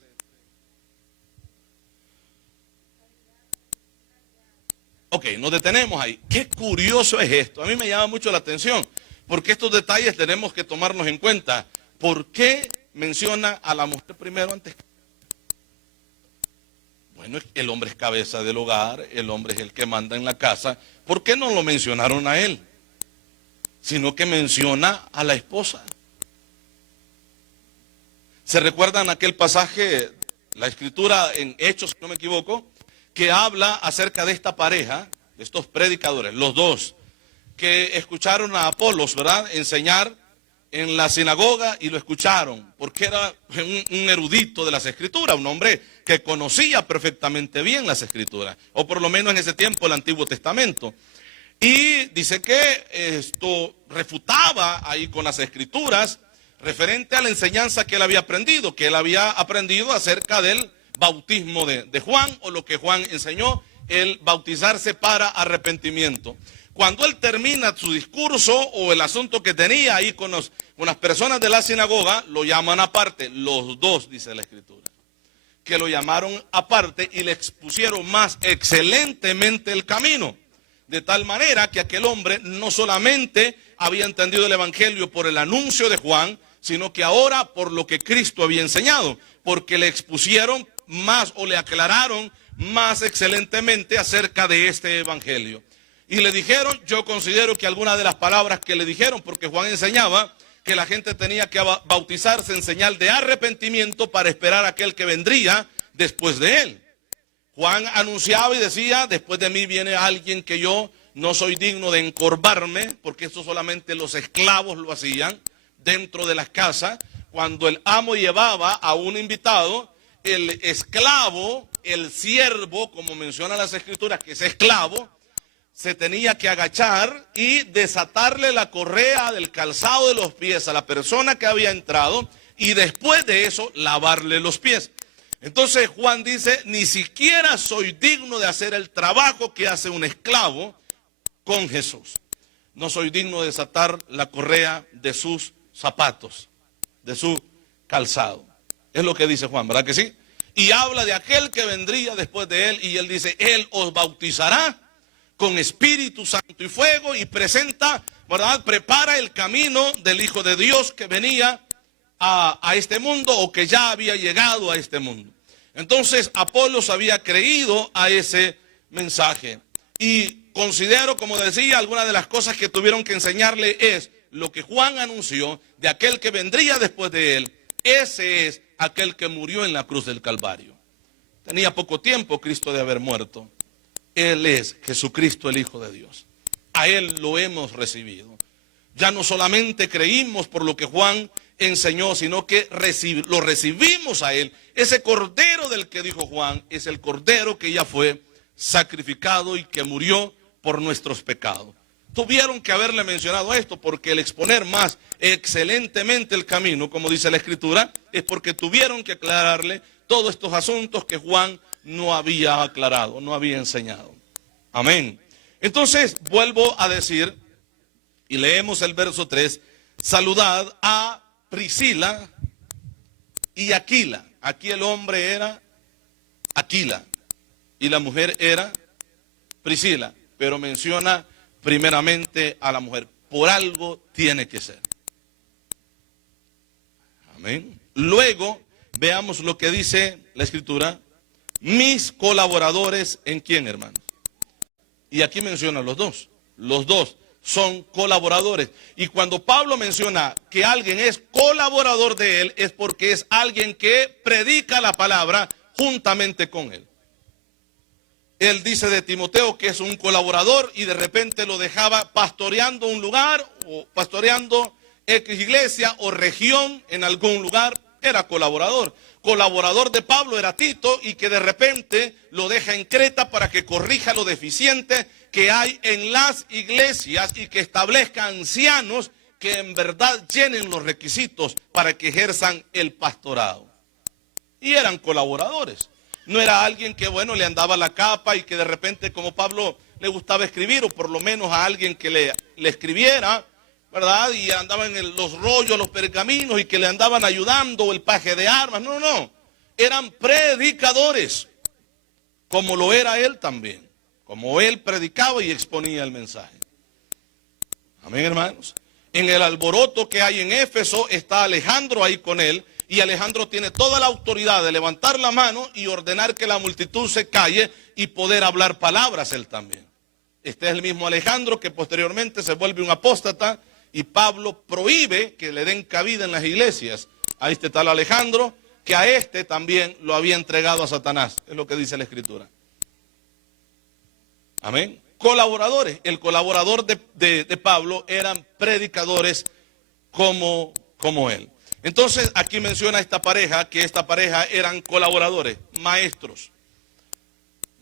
Ok, nos detenemos ahí. Qué curioso es esto. A mí me llama mucho la atención, porque estos detalles tenemos que tomarnos en cuenta. ¿Por qué menciona a la mujer primero antes? Bueno, el hombre es cabeza del hogar, el hombre es el que manda en la casa. ¿Por qué no lo mencionaron a él? Sino que menciona a la esposa. ¿Se recuerdan aquel pasaje, la escritura en Hechos, si no me equivoco, que habla acerca de esta pareja, de estos predicadores, los dos, que escucharon a Apolos, ¿verdad?, enseñar en la sinagoga, y lo escucharon, porque era un erudito de las escrituras, un hombre que conocía perfectamente bien las escrituras, o por lo menos en ese tiempo el Antiguo Testamento. Y dice que esto refutaba ahí con las escrituras referente a la enseñanza que él había aprendido acerca del bautismo de Juan, o lo que Juan enseñó, el bautizarse para arrepentimiento. Cuando él termina su discurso o el asunto que tenía ahí con las personas de la sinagoga, lo llaman aparte, los dos, dice la escritura, que lo llamaron aparte y le expusieron más excelentemente el camino. De tal manera que aquel hombre no solamente había entendido el evangelio por el anuncio de Juan, sino que ahora por lo que Cristo había enseñado, porque le expusieron más o le aclararon más excelentemente acerca de este evangelio. Y le dijeron, yo considero que algunas de las palabras que le dijeron, porque Juan enseñaba que la gente tenía que bautizarse en señal de arrepentimiento para esperar a aquel que vendría después de él. Juan anunciaba y decía, después de mí viene alguien que yo no soy digno de encorvarme, porque esto solamente los esclavos lo hacían dentro de las casas. Cuando el amo llevaba a un invitado, el esclavo, el siervo, como menciona las escrituras, que es esclavo, se tenía que agachar y desatarle la correa del calzado de los pies a la persona que había entrado, y después de eso lavarle los pies. Entonces Juan dice, ni siquiera soy digno de hacer el trabajo que hace un esclavo con Jesús. No soy digno de desatar la correa de sus zapatos, de su calzado. Es lo que dice Juan, ¿verdad que sí? Y habla de aquel que vendría después de él, y él dice, él os bautizará con Espíritu Santo y fuego, y presenta, ¿verdad? Prepara el camino del Hijo de Dios que venía a este mundo, o que ya había llegado a este mundo. Entonces Apolos había creído a ese mensaje, y considero, como decía, algunas de las cosas que tuvieron que enseñarle es lo que Juan anunció de aquel que vendría después de él. Ese es aquel que murió en la cruz del Calvario. Tenía poco tiempo Cristo de haber muerto. Él es Jesucristo, el Hijo de Dios. A Él lo hemos recibido. Ya no solamente creímos por lo que Juan enseñó, sino que lo recibimos a Él. Ese cordero del que dijo Juan es el cordero que ya fue sacrificado y que murió por nuestros pecados. Tuvieron que haberle mencionado esto, porque el exponer más excelentemente el camino, como dice la Escritura, es porque tuvieron que aclararle todos estos asuntos que Juan no había aclarado, no había enseñado. Amén. Entonces vuelvo a decir, y leemos el verso 3, saludad a Priscila y Aquila. Aquí el hombre era Aquila y la mujer era Priscila, pero menciona primeramente a la mujer. Por algo tiene que ser. Amén. Luego veamos lo que dice la Escritura. Mis colaboradores, ¿en quién, hermanos? Y aquí menciona los dos. Los dos son colaboradores. Y cuando Pablo menciona que alguien es colaborador de él, es porque es alguien que predica la palabra juntamente con él. Él dice de Timoteo que es un colaborador, y de repente lo dejaba pastoreando un lugar, o pastoreando X iglesia o región en algún lugar. Era colaborador. Colaborador de Pablo era Tito, y que de repente lo deja en Creta para que corrija lo deficiente que hay en las iglesias, y que establezca ancianos que en verdad llenen los requisitos para que ejerzan el pastorado. Y eran colaboradores. No era alguien que, bueno, le andaba la capa, y que de repente, como Pablo le gustaba escribir, o por lo menos a alguien que le escribiera, ¿verdad? Y andaban en los rollos, los pergaminos, y que le andaban ayudando, o el paje de armas. No, no. Eran predicadores, como lo era él también. Como él predicaba y exponía el mensaje. Amén, hermanos. En el alboroto que hay en Éfeso está Alejandro ahí con él. Y Alejandro tiene toda la autoridad de levantar la mano y ordenar que la multitud se calle, y poder hablar palabras él también. Este es el mismo Alejandro que posteriormente se vuelve un apóstata, y Pablo prohíbe que le den cabida en las iglesias a este tal Alejandro, que a este también lo había entregado a Satanás. Es lo que dice la Escritura. Amén. Colaboradores. El colaborador de Pablo eran predicadores como él. Entonces aquí menciona esta pareja, que esta pareja eran colaboradores, maestros.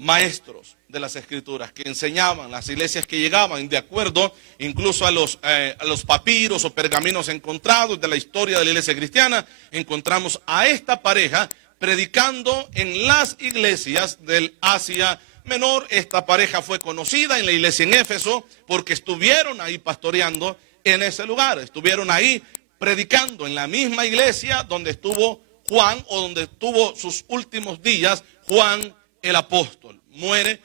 maestros de las Escrituras que enseñaban, las iglesias que llegaban de acuerdo incluso a los papiros o pergaminos encontrados de la historia de la iglesia cristiana. Encontramos a esta pareja predicando en las iglesias del Asia Menor. Esta pareja fue conocida en la iglesia en Éfeso porque estuvieron ahí pastoreando en ese lugar, estuvieron ahí predicando en la misma iglesia donde estuvo Juan, o donde tuvo sus últimos días Juan el apóstol. Muere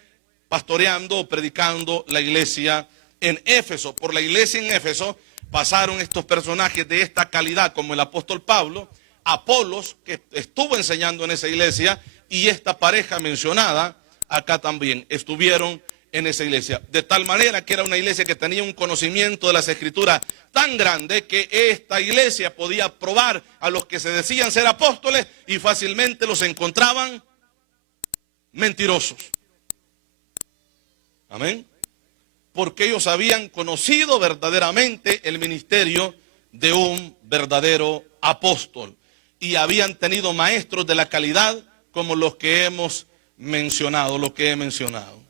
pastoreando o predicando la iglesia en Éfeso. Por la iglesia en Éfeso pasaron estos personajes de esta calidad como el apóstol Pablo, Apolos, que estuvo enseñando en esa iglesia, y esta pareja mencionada acá también estuvieron en esa iglesia. De tal manera que era una iglesia que tenía un conocimiento de las Escrituras tan grande que esta iglesia podía probar a los que se decían ser apóstoles y fácilmente los encontraban mentirosos. Amén. Porque ellos habían conocido verdaderamente el ministerio de un verdadero apóstol y habían tenido maestros de la calidad como los que hemos mencionado, lo que he mencionado.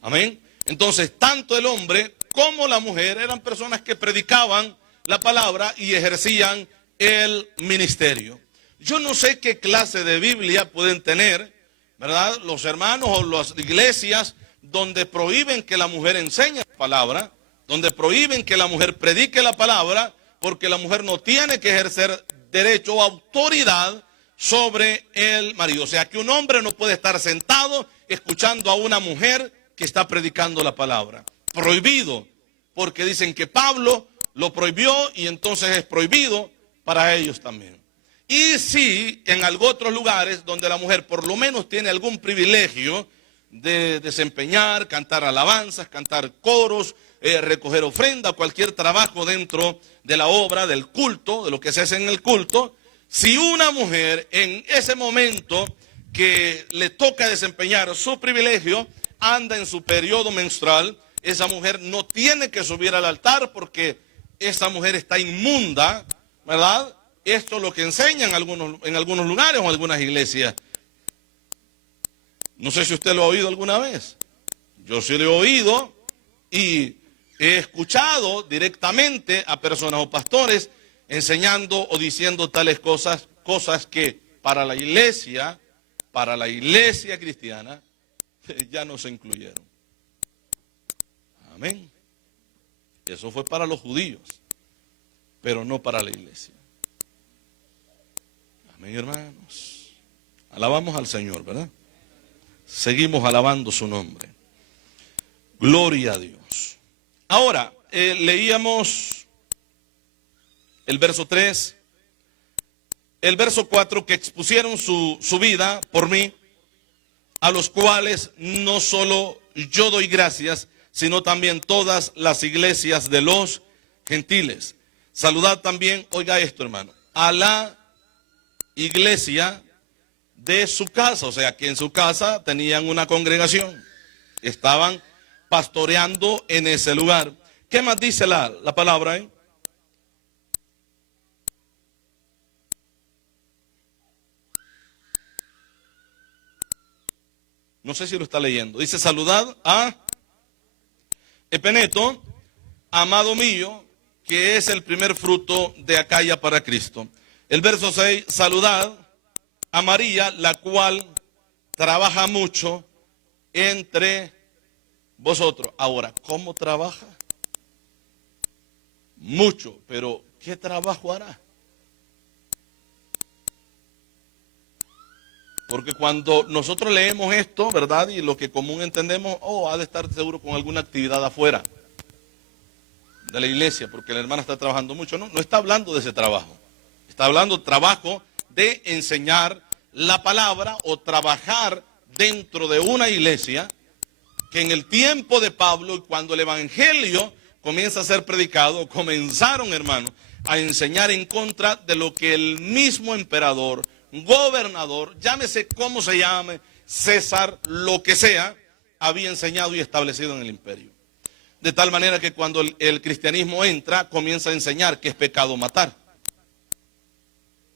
Amén. Entonces, tanto el hombre como la mujer eran personas que predicaban la palabra y ejercían el ministerio. Yo no sé qué clase de Biblia pueden tener, ¿verdad?, los hermanos o las iglesias donde prohíben que la mujer enseñe la palabra, donde prohíben que la mujer predique la palabra, porque la mujer no tiene que ejercer derecho o autoridad sobre el marido. O sea, que un hombre no puede estar sentado escuchando a una mujer que está predicando la palabra. Prohibido, porque dicen que Pablo lo prohibió y entonces es prohibido para ellos también. Y sí, en otros lugares donde la mujer por lo menos tiene algún privilegio de desempeñar, cantar alabanzas, cantar coros, recoger ofrenda, cualquier trabajo dentro de la obra, del culto, de lo que se hace en el culto. Si una mujer en ese momento que le toca desempeñar su privilegio anda en su periodo menstrual, esa mujer no tiene que subir al altar porque esa mujer está inmunda, ¿verdad? Esto es lo que enseñan en algunos lugares o en algunas iglesias. No sé si usted lo ha oído alguna vez. Yo sí lo he oído y he escuchado directamente a personas o pastores enseñando o diciendo tales cosas que para la iglesia cristiana ya no se incluyeron. Amén. Eso fue para los judíos, pero no para la iglesia. Amén, hermanos. Alabamos al Señor, ¿verdad? Seguimos alabando su nombre. Gloria a Dios. Ahora, leíamos el verso 3, el verso 4, que expusieron su vida por mí, a los cuales no solo yo doy gracias, sino también todas las iglesias de los gentiles. Saludad también, oiga esto, hermano, a la iglesia de su casa. O sea, que en su casa tenían una congregación, estaban pastoreando en ese lugar. ¿Qué más dice la palabra ahí? No sé si lo está leyendo. Dice: saludad a Epeneto, amado mío, que es el primer fruto de Acaya para Cristo. El verso 6, saludad a María, la cual trabaja mucho entre vosotros. Ahora, ¿cómo trabaja? Mucho, pero ¿qué trabajo hará? Porque cuando nosotros leemos esto, ¿verdad? Y lo que común entendemos, ha de estar seguro con alguna actividad afuera de la iglesia, porque la hermana está trabajando mucho. No está hablando de ese trabajo. Está hablando trabajo de enseñar la palabra o trabajar dentro de una iglesia que en el tiempo de Pablo, y cuando el evangelio comienza a ser predicado, comenzaron, hermanos, a enseñar en contra de lo que el mismo emperador, gobernador, llámese como se llame, César, lo que sea, había enseñado y establecido en el imperio. De tal manera que cuando el cristianismo entra, comienza a enseñar que es pecado matar.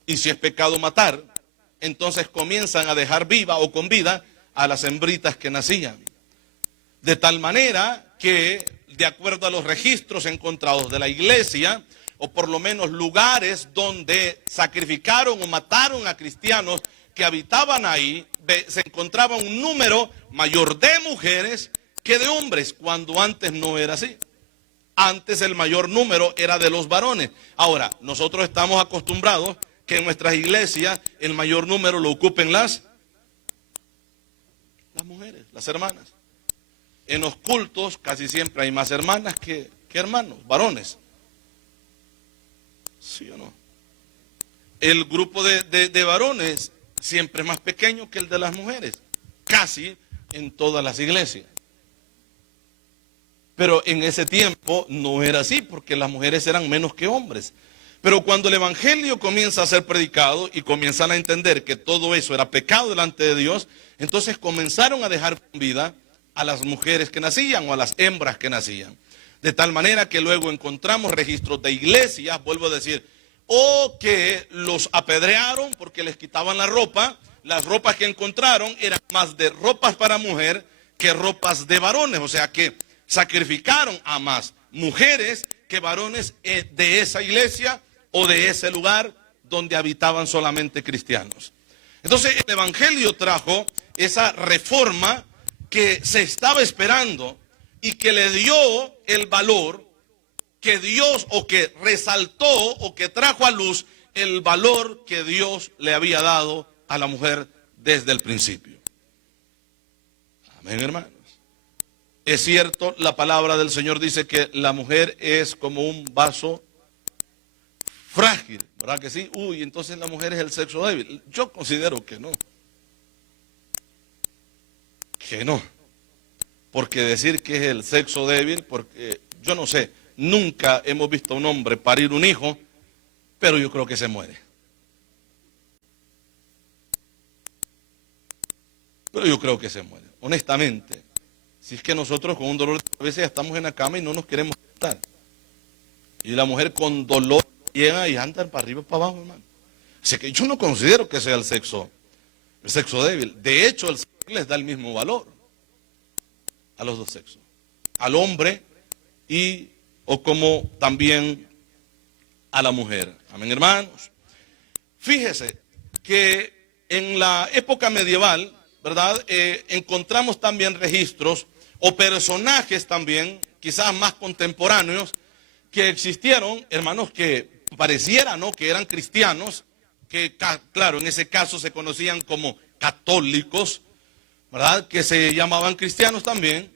Y si es pecado matar, entonces comienzan a dejar viva o con vida a las hembritas que nacían. De tal manera que, de acuerdo a los registros encontrados de la iglesia, o por lo menos lugares donde sacrificaron o mataron a cristianos que habitaban ahí, se encontraba un número mayor de mujeres que de hombres, cuando antes no era así. Antes el mayor número era de los varones. Ahora, nosotros estamos acostumbrados que en nuestras iglesias el mayor número lo ocupen las mujeres, las hermanas. En los cultos casi siempre hay más hermanas que hermanos, varones. ¿Sí o no? El grupo de varones siempre es más pequeño que el de las mujeres, casi en todas las iglesias. Pero en ese tiempo no era así, porque las mujeres eran menos que hombres. Pero cuando el evangelio comienza a ser predicado y comienzan a entender que todo eso era pecado delante de Dios, entonces comenzaron a dejar con vida a las mujeres que nacían o a las hembras que nacían. De tal manera que luego encontramos registros de iglesias, vuelvo a decir, o que los apedrearon porque les quitaban la ropa. Las ropas que encontraron eran más de ropas para mujer que ropas de varones, o sea que sacrificaron a más mujeres que varones de esa iglesia o de ese lugar donde habitaban solamente cristianos. Entonces el evangelio trajo esa reforma que se estaba esperando y que le dio el valor que Dios, o que resaltó o que trajo a luz el valor que Dios le había dado a la mujer desde el principio. Amén, hermanos. Es cierto, la palabra del Señor dice que la mujer es como un vaso frágil, ¿verdad que sí? Uy, entonces la mujer es el sexo débil. Yo considero que no. Que no. Porque decir que es el sexo débil, porque yo no sé, nunca hemos visto a un hombre parir un hijo, pero yo creo que se muere. Pero yo creo que se muere, honestamente. Si es que nosotros con un dolor de cabeza ya estamos en la cama y no nos queremos estar. Y la mujer con dolor llega y anda para arriba y para abajo, hermano. Así que yo no considero que sea el sexo débil. De hecho, el Señor les da el mismo valor a los dos sexos. Al hombre o como también a la mujer. Amén, hermanos. Fíjese que en la época medieval, ¿verdad? Encontramos también registros o personajes también, quizás más contemporáneos, que existieron, hermanos, que pareciera, ¿no?, que eran cristianos, que claro, en ese caso se conocían como católicos, ¿verdad?, que se llamaban cristianos también,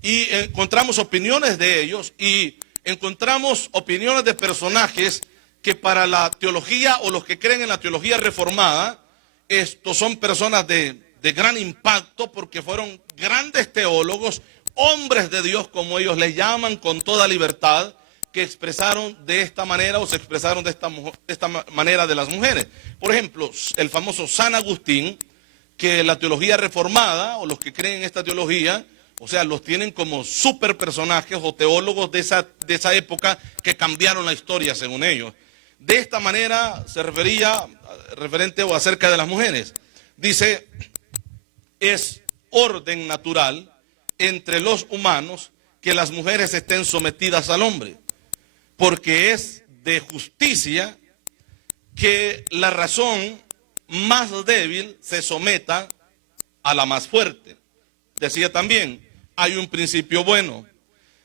y encontramos opiniones de ellos, y encontramos opiniones de personajes que para la teología, o los que creen en la teología reformada, estos son personas de gran impacto, porque fueron grandes teólogos, hombres de Dios, como ellos les llaman, con toda libertad, que expresaron de esta manera, o se expresaron de esta manera de las mujeres. Por ejemplo, el famoso San Agustín, que la teología reformada, o los que creen en esta teología, o sea, los tienen como super personajes o teólogos de esa época que cambiaron la historia según ellos. De esta manera se refería, referente o acerca de las mujeres. Dice: es orden natural entre los humanos que las mujeres estén sometidas al hombre, porque es de justicia que la razón más débil se someta a la más fuerte. Decía también: hay un principio bueno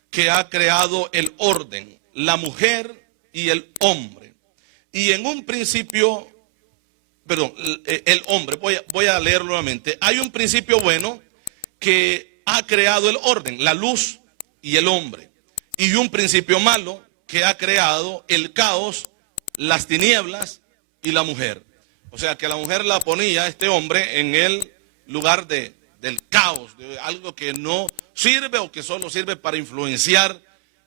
que ha creado el orden, la mujer y el hombre. Y en un principio, perdón, el hombre, voy a leerlo nuevamente. Hay un principio bueno que ha creado el orden, la luz y el hombre. Y un principio malo que ha creado el caos, las tinieblas y la mujer. O sea, que la mujer la ponía este hombre en el lugar del caos, de algo que no sirve o que solo sirve para influenciar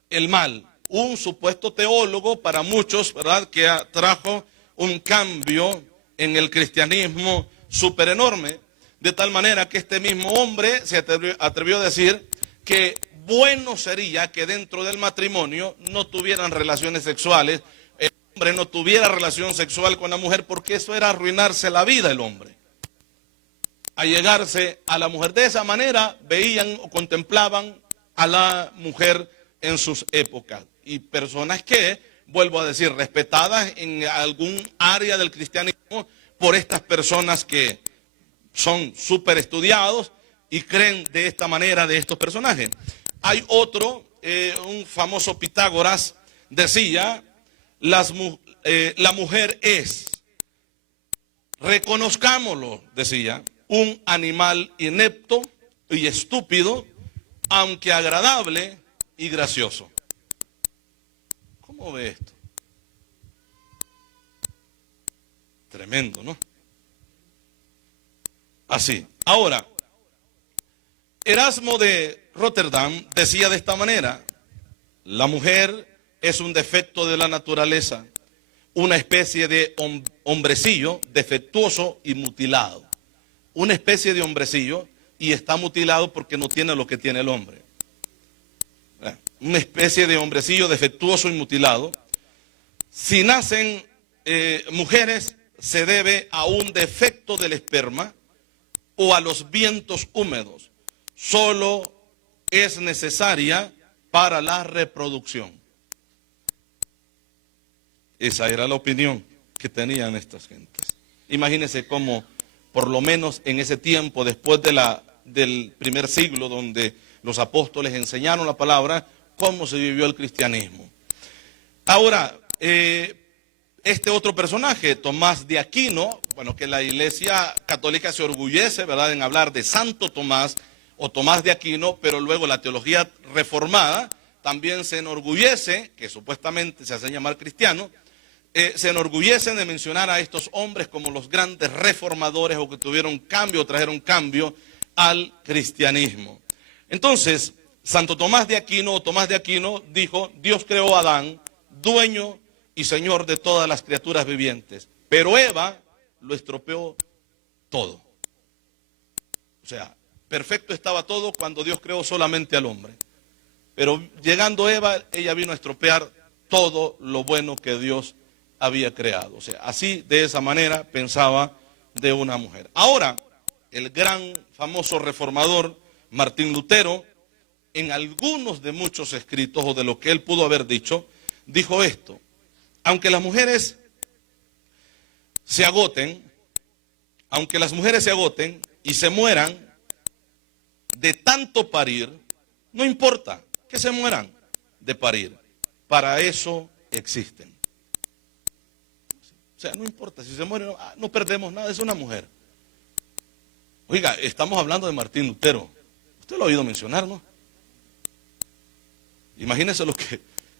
el mal. Un supuesto teólogo para muchos, ¿verdad?, que trajo un cambio en el cristianismo súper enorme, de tal manera que este mismo hombre se atrevió a decir que bueno sería que dentro del matrimonio no tuvieran relaciones sexuales, el hombre no tuviera relación sexual con la mujer, porque eso era arruinarse la vida del hombre. allegarse a la mujer. De esa manera veían o contemplaban a la mujer en sus épocas. Y personas que, vuelvo a decir, respetadas en algún área del cristianismo por estas personas que son súper estudiados y creen de esta manera de estos personajes. Hay otro, un famoso Pitágoras, decía, la mujer es, reconozcámoslo, decía, un animal inepto y estúpido, aunque agradable y gracioso. ¿Cómo ve esto? Tremendo, ¿no? Así. Ahora, Erasmo de Rotterdam decía de esta manera: la mujer es un defecto de la naturaleza, una especie de hombrecillo defectuoso y mutilado. Una especie de hombrecillo, y está mutilado porque no tiene lo que tiene el hombre. Una especie de hombrecillo defectuoso y mutilado. Si nacen mujeres, se debe a un defecto del esperma o a los vientos húmedos. Solo es necesaria para la reproducción. Esa era la opinión que tenían estas gentes. Imagínense cómo, por lo menos en ese tiempo, después del primer siglo, donde los apóstoles enseñaron la palabra, cómo se vivió el cristianismo. Ahora, este otro personaje, Tomás de Aquino, bueno, que la Iglesia Católica se orgullece, ¿verdad?, en hablar de Santo Tomás o Tomás de Aquino, pero luego la teología reformada también se enorgullece, que supuestamente se hacen llamar cristianos, se enorgullecen de mencionar a estos hombres como los grandes reformadores o que tuvieron cambio o trajeron cambio al cristianismo. Entonces, Santo Tomás de Aquino o Tomás de Aquino dijo: Dios creó a Adán, dueño y señor de todas las criaturas vivientes, pero Eva lo estropeó todo. O sea, perfecto estaba todo cuando Dios creó solamente al hombre. Pero llegando Eva, ella vino a estropear todo lo bueno que Dios había creado. O sea, así, de esa manera, pensaba de una mujer. Ahora, el gran famoso reformador Martín Lutero, en algunos de muchos escritos, o de lo que él pudo haber dicho, dijo esto: aunque las mujeres se agoten y se mueran de tanto parir, no importa que se mueran de parir, para eso existen. O sea, no importa, si se mueren, no perdemos nada, es una mujer. Oiga, estamos hablando de Martín Lutero. Usted lo ha oído mencionar, ¿no? Imagínese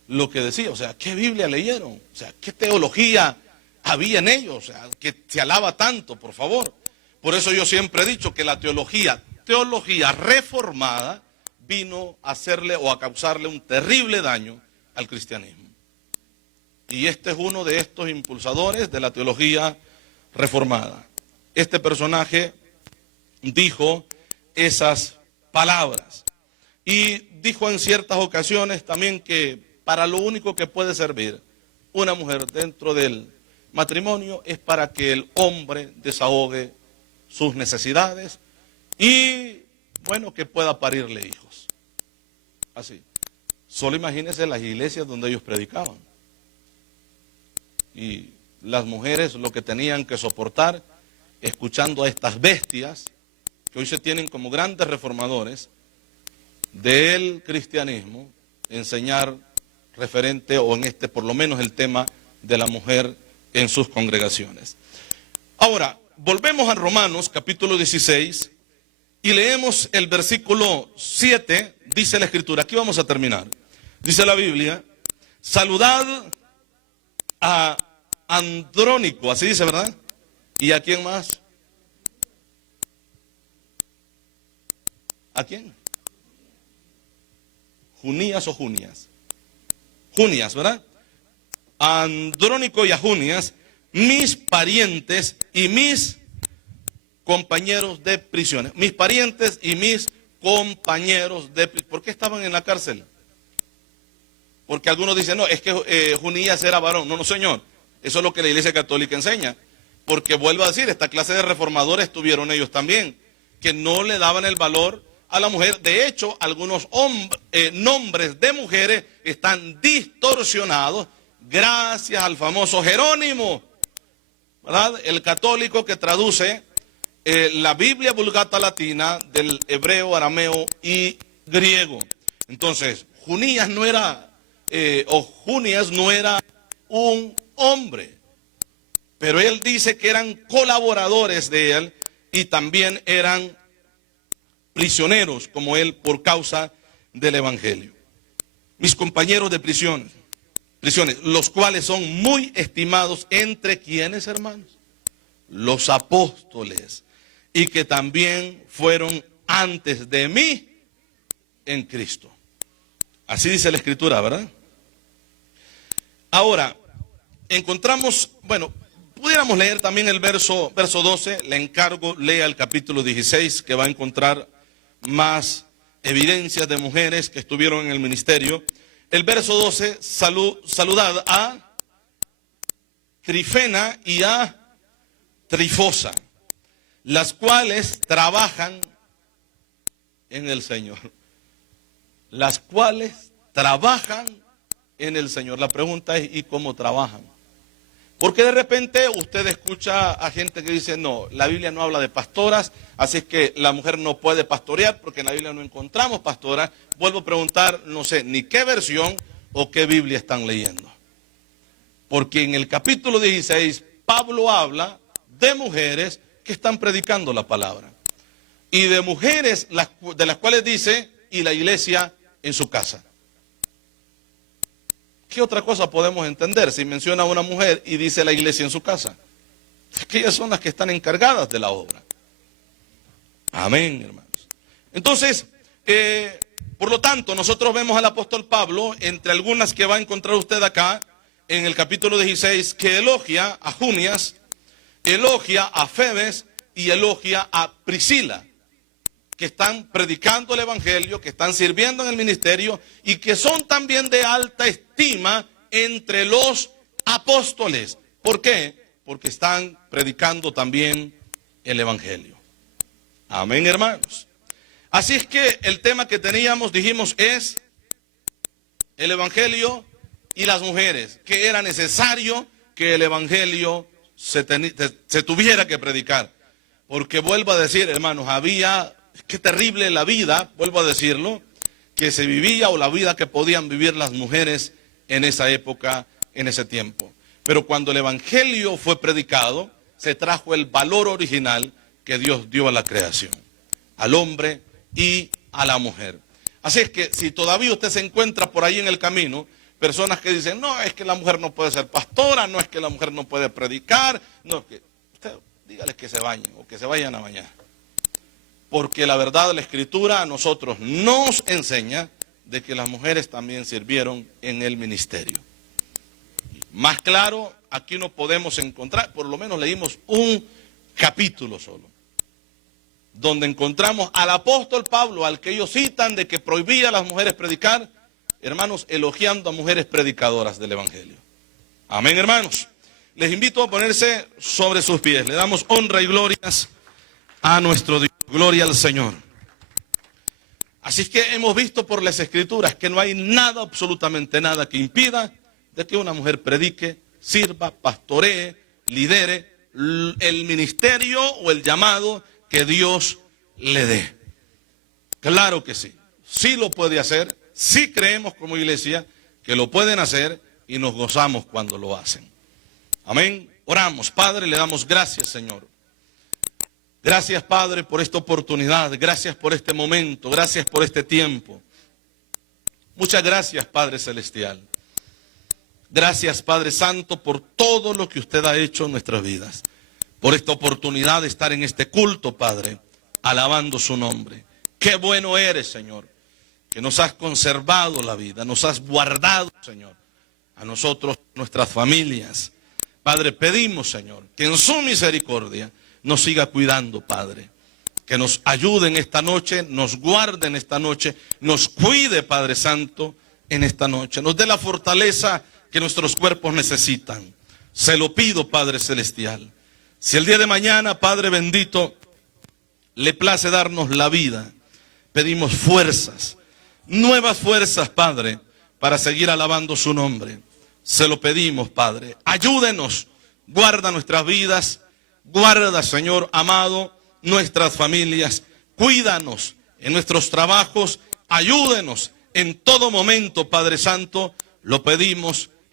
lo que decía, o sea, ¿qué Biblia leyeron? O sea, ¿qué teología había en ellos? O sea, que se alaba tanto, por favor. Por eso yo siempre he dicho que la teología reformada vino a hacerle o a causarle un terrible daño al cristianismo. Y este es uno de estos impulsadores de la teología reformada. Este personaje dijo esas palabras y dijo en ciertas ocasiones también que para lo único que puede servir una mujer dentro del matrimonio es para que el hombre desahogue sus necesidades y, bueno, que pueda parirle hijos. Así. Solo imagínense las iglesias donde ellos predicaban. Y las mujeres lo que tenían que soportar escuchando a estas bestias que hoy se tienen como grandes reformadores del cristianismo, enseñar referente o en este por lo menos el tema de la mujer en sus congregaciones. Ahora, volvemos a Romanos capítulo 16 y leemos el versículo 7, dice la Escritura. Aquí vamos a terminar. Dice la Biblia: saludad a Andrónico, así dice, ¿verdad? ¿Y a quién más? ¿A quién? Junías o Junias. Junias, ¿verdad? A Andrónico y a Junias, mis parientes y mis compañeros de prisiones. Mis parientes y mis compañeros de prisiones. ¿Por qué estaban en la cárcel? Porque algunos dicen, no, es que Junías era varón. No, no, señor. Eso es lo que la Iglesia Católica enseña. Porque vuelvo a decir, esta clase de reformadores tuvieron ellos también. que no le daban el valor a la mujer. De hecho, algunos nombres de mujeres están distorsionados gracias al famoso Jerónimo, ¿verdad? El católico que traduce la Biblia Vulgata Latina del hebreo, arameo y griego. Entonces, Junías no era un hombre, pero él dice que eran colaboradores de él y también eran prisioneros como él por causa del evangelio. Mis compañeros de prisiones, los cuales son muy estimados entre quienes, hermanos, los apóstoles, y que también fueron antes de mí en Cristo. Así dice la Escritura, ¿verdad? Ahora, encontramos, bueno, pudiéramos leer también el verso 12, le encargo, lea el capítulo 16, que va a encontrar más evidencias de mujeres que estuvieron en el ministerio. El verso 12, saludad a Trifena y a Trifosa, las cuales trabajan en el Señor. Las cuales trabajan en el Señor. La pregunta es, ¿y cómo trabajan? Porque de repente usted escucha a gente que dice, no, la Biblia no habla de pastoras, así es que la mujer no puede pastorear porque en la Biblia no encontramos pastoras. Vuelvo a preguntar, no sé ni qué versión o qué Biblia están leyendo. Porque en el capítulo 16, Pablo habla de mujeres que están predicando la palabra. Y de mujeres de las cuales dice, y la iglesia en su casa. ¿Qué otra cosa podemos entender si menciona a una mujer y dice la iglesia en su casa? Es que ellas son las que están encargadas de la obra. Amén, hermanos. Entonces, por lo tanto, nosotros vemos al apóstol Pablo, entre algunas que va a encontrar usted acá, en el capítulo 16, que elogia a Junias, elogia a Febes y elogia a Priscila, que están predicando el evangelio, que están sirviendo en el ministerio y que son también de alta estima entre los apóstoles. ¿Por qué? Porque están predicando también el evangelio. Amén, hermanos. Así es que el tema que teníamos, dijimos, es el evangelio y las mujeres, que era necesario que el evangelio se tuviera que predicar. Porque vuelvo a decir, hermanos, qué terrible la vida, vuelvo a decirlo, que se vivía, o la vida que podían vivir las mujeres en esa época, en ese tiempo. Pero cuando el evangelio fue predicado, se trajo el valor original que Dios dio a la creación, al hombre y a la mujer. Así es que si todavía usted se encuentra por ahí en el camino, personas que dicen, no, es que la mujer no puede ser pastora, no es que la mujer no puede predicar, no, que usted dígales que se bañen o que se vayan a bañar. Porque la verdad, la Escritura a nosotros nos enseña de que las mujeres también sirvieron en el ministerio. Más claro, aquí no podemos encontrar, por lo menos leímos un capítulo solo, donde encontramos al apóstol Pablo, al que ellos citan de que prohibía a las mujeres predicar, hermanos, elogiando a mujeres predicadoras del evangelio. Amén, hermanos. Les invito a ponerse sobre sus pies. Le damos honra y glorias a nuestro Dios. Gloria al Señor. Así es que hemos visto por las Escrituras que no hay nada, absolutamente nada, que impida de que una mujer predique, sirva, pastoree, lidere el ministerio o el llamado que Dios le dé. Claro que sí, sí lo puede hacer, sí creemos como iglesia que lo pueden hacer y nos gozamos cuando lo hacen. Amén. Oramos, Padre, le damos gracias, Señor. Gracias, Padre, por esta oportunidad, gracias por este momento, gracias por este tiempo. Muchas gracias, Padre Celestial. Gracias, Padre Santo, por todo lo que usted ha hecho en nuestras vidas. Por esta oportunidad de estar en este culto, Padre, alabando su nombre. Qué bueno eres, Señor, que nos has conservado la vida, nos has guardado, Señor, a nosotros, nuestras familias. Padre, pedimos, Señor, que en su misericordia nos siga cuidando, Padre. Que nos ayude en esta noche, nos guarde en esta noche, nos cuide, Padre Santo, en esta noche. Nos dé la fortaleza que nuestros cuerpos necesitan. Se lo pido, Padre Celestial. Si el día de mañana, Padre bendito, le place darnos la vida. Pedimos fuerzas, nuevas fuerzas, Padre, para seguir alabando su nombre. Se lo pedimos, Padre. Ayúdenos, guarda nuestras vidas, guarda, Señor amado, nuestras familias. Cuídanos en nuestros trabajos, ayúdenos en todo momento, Padre Santo. Lo pedimos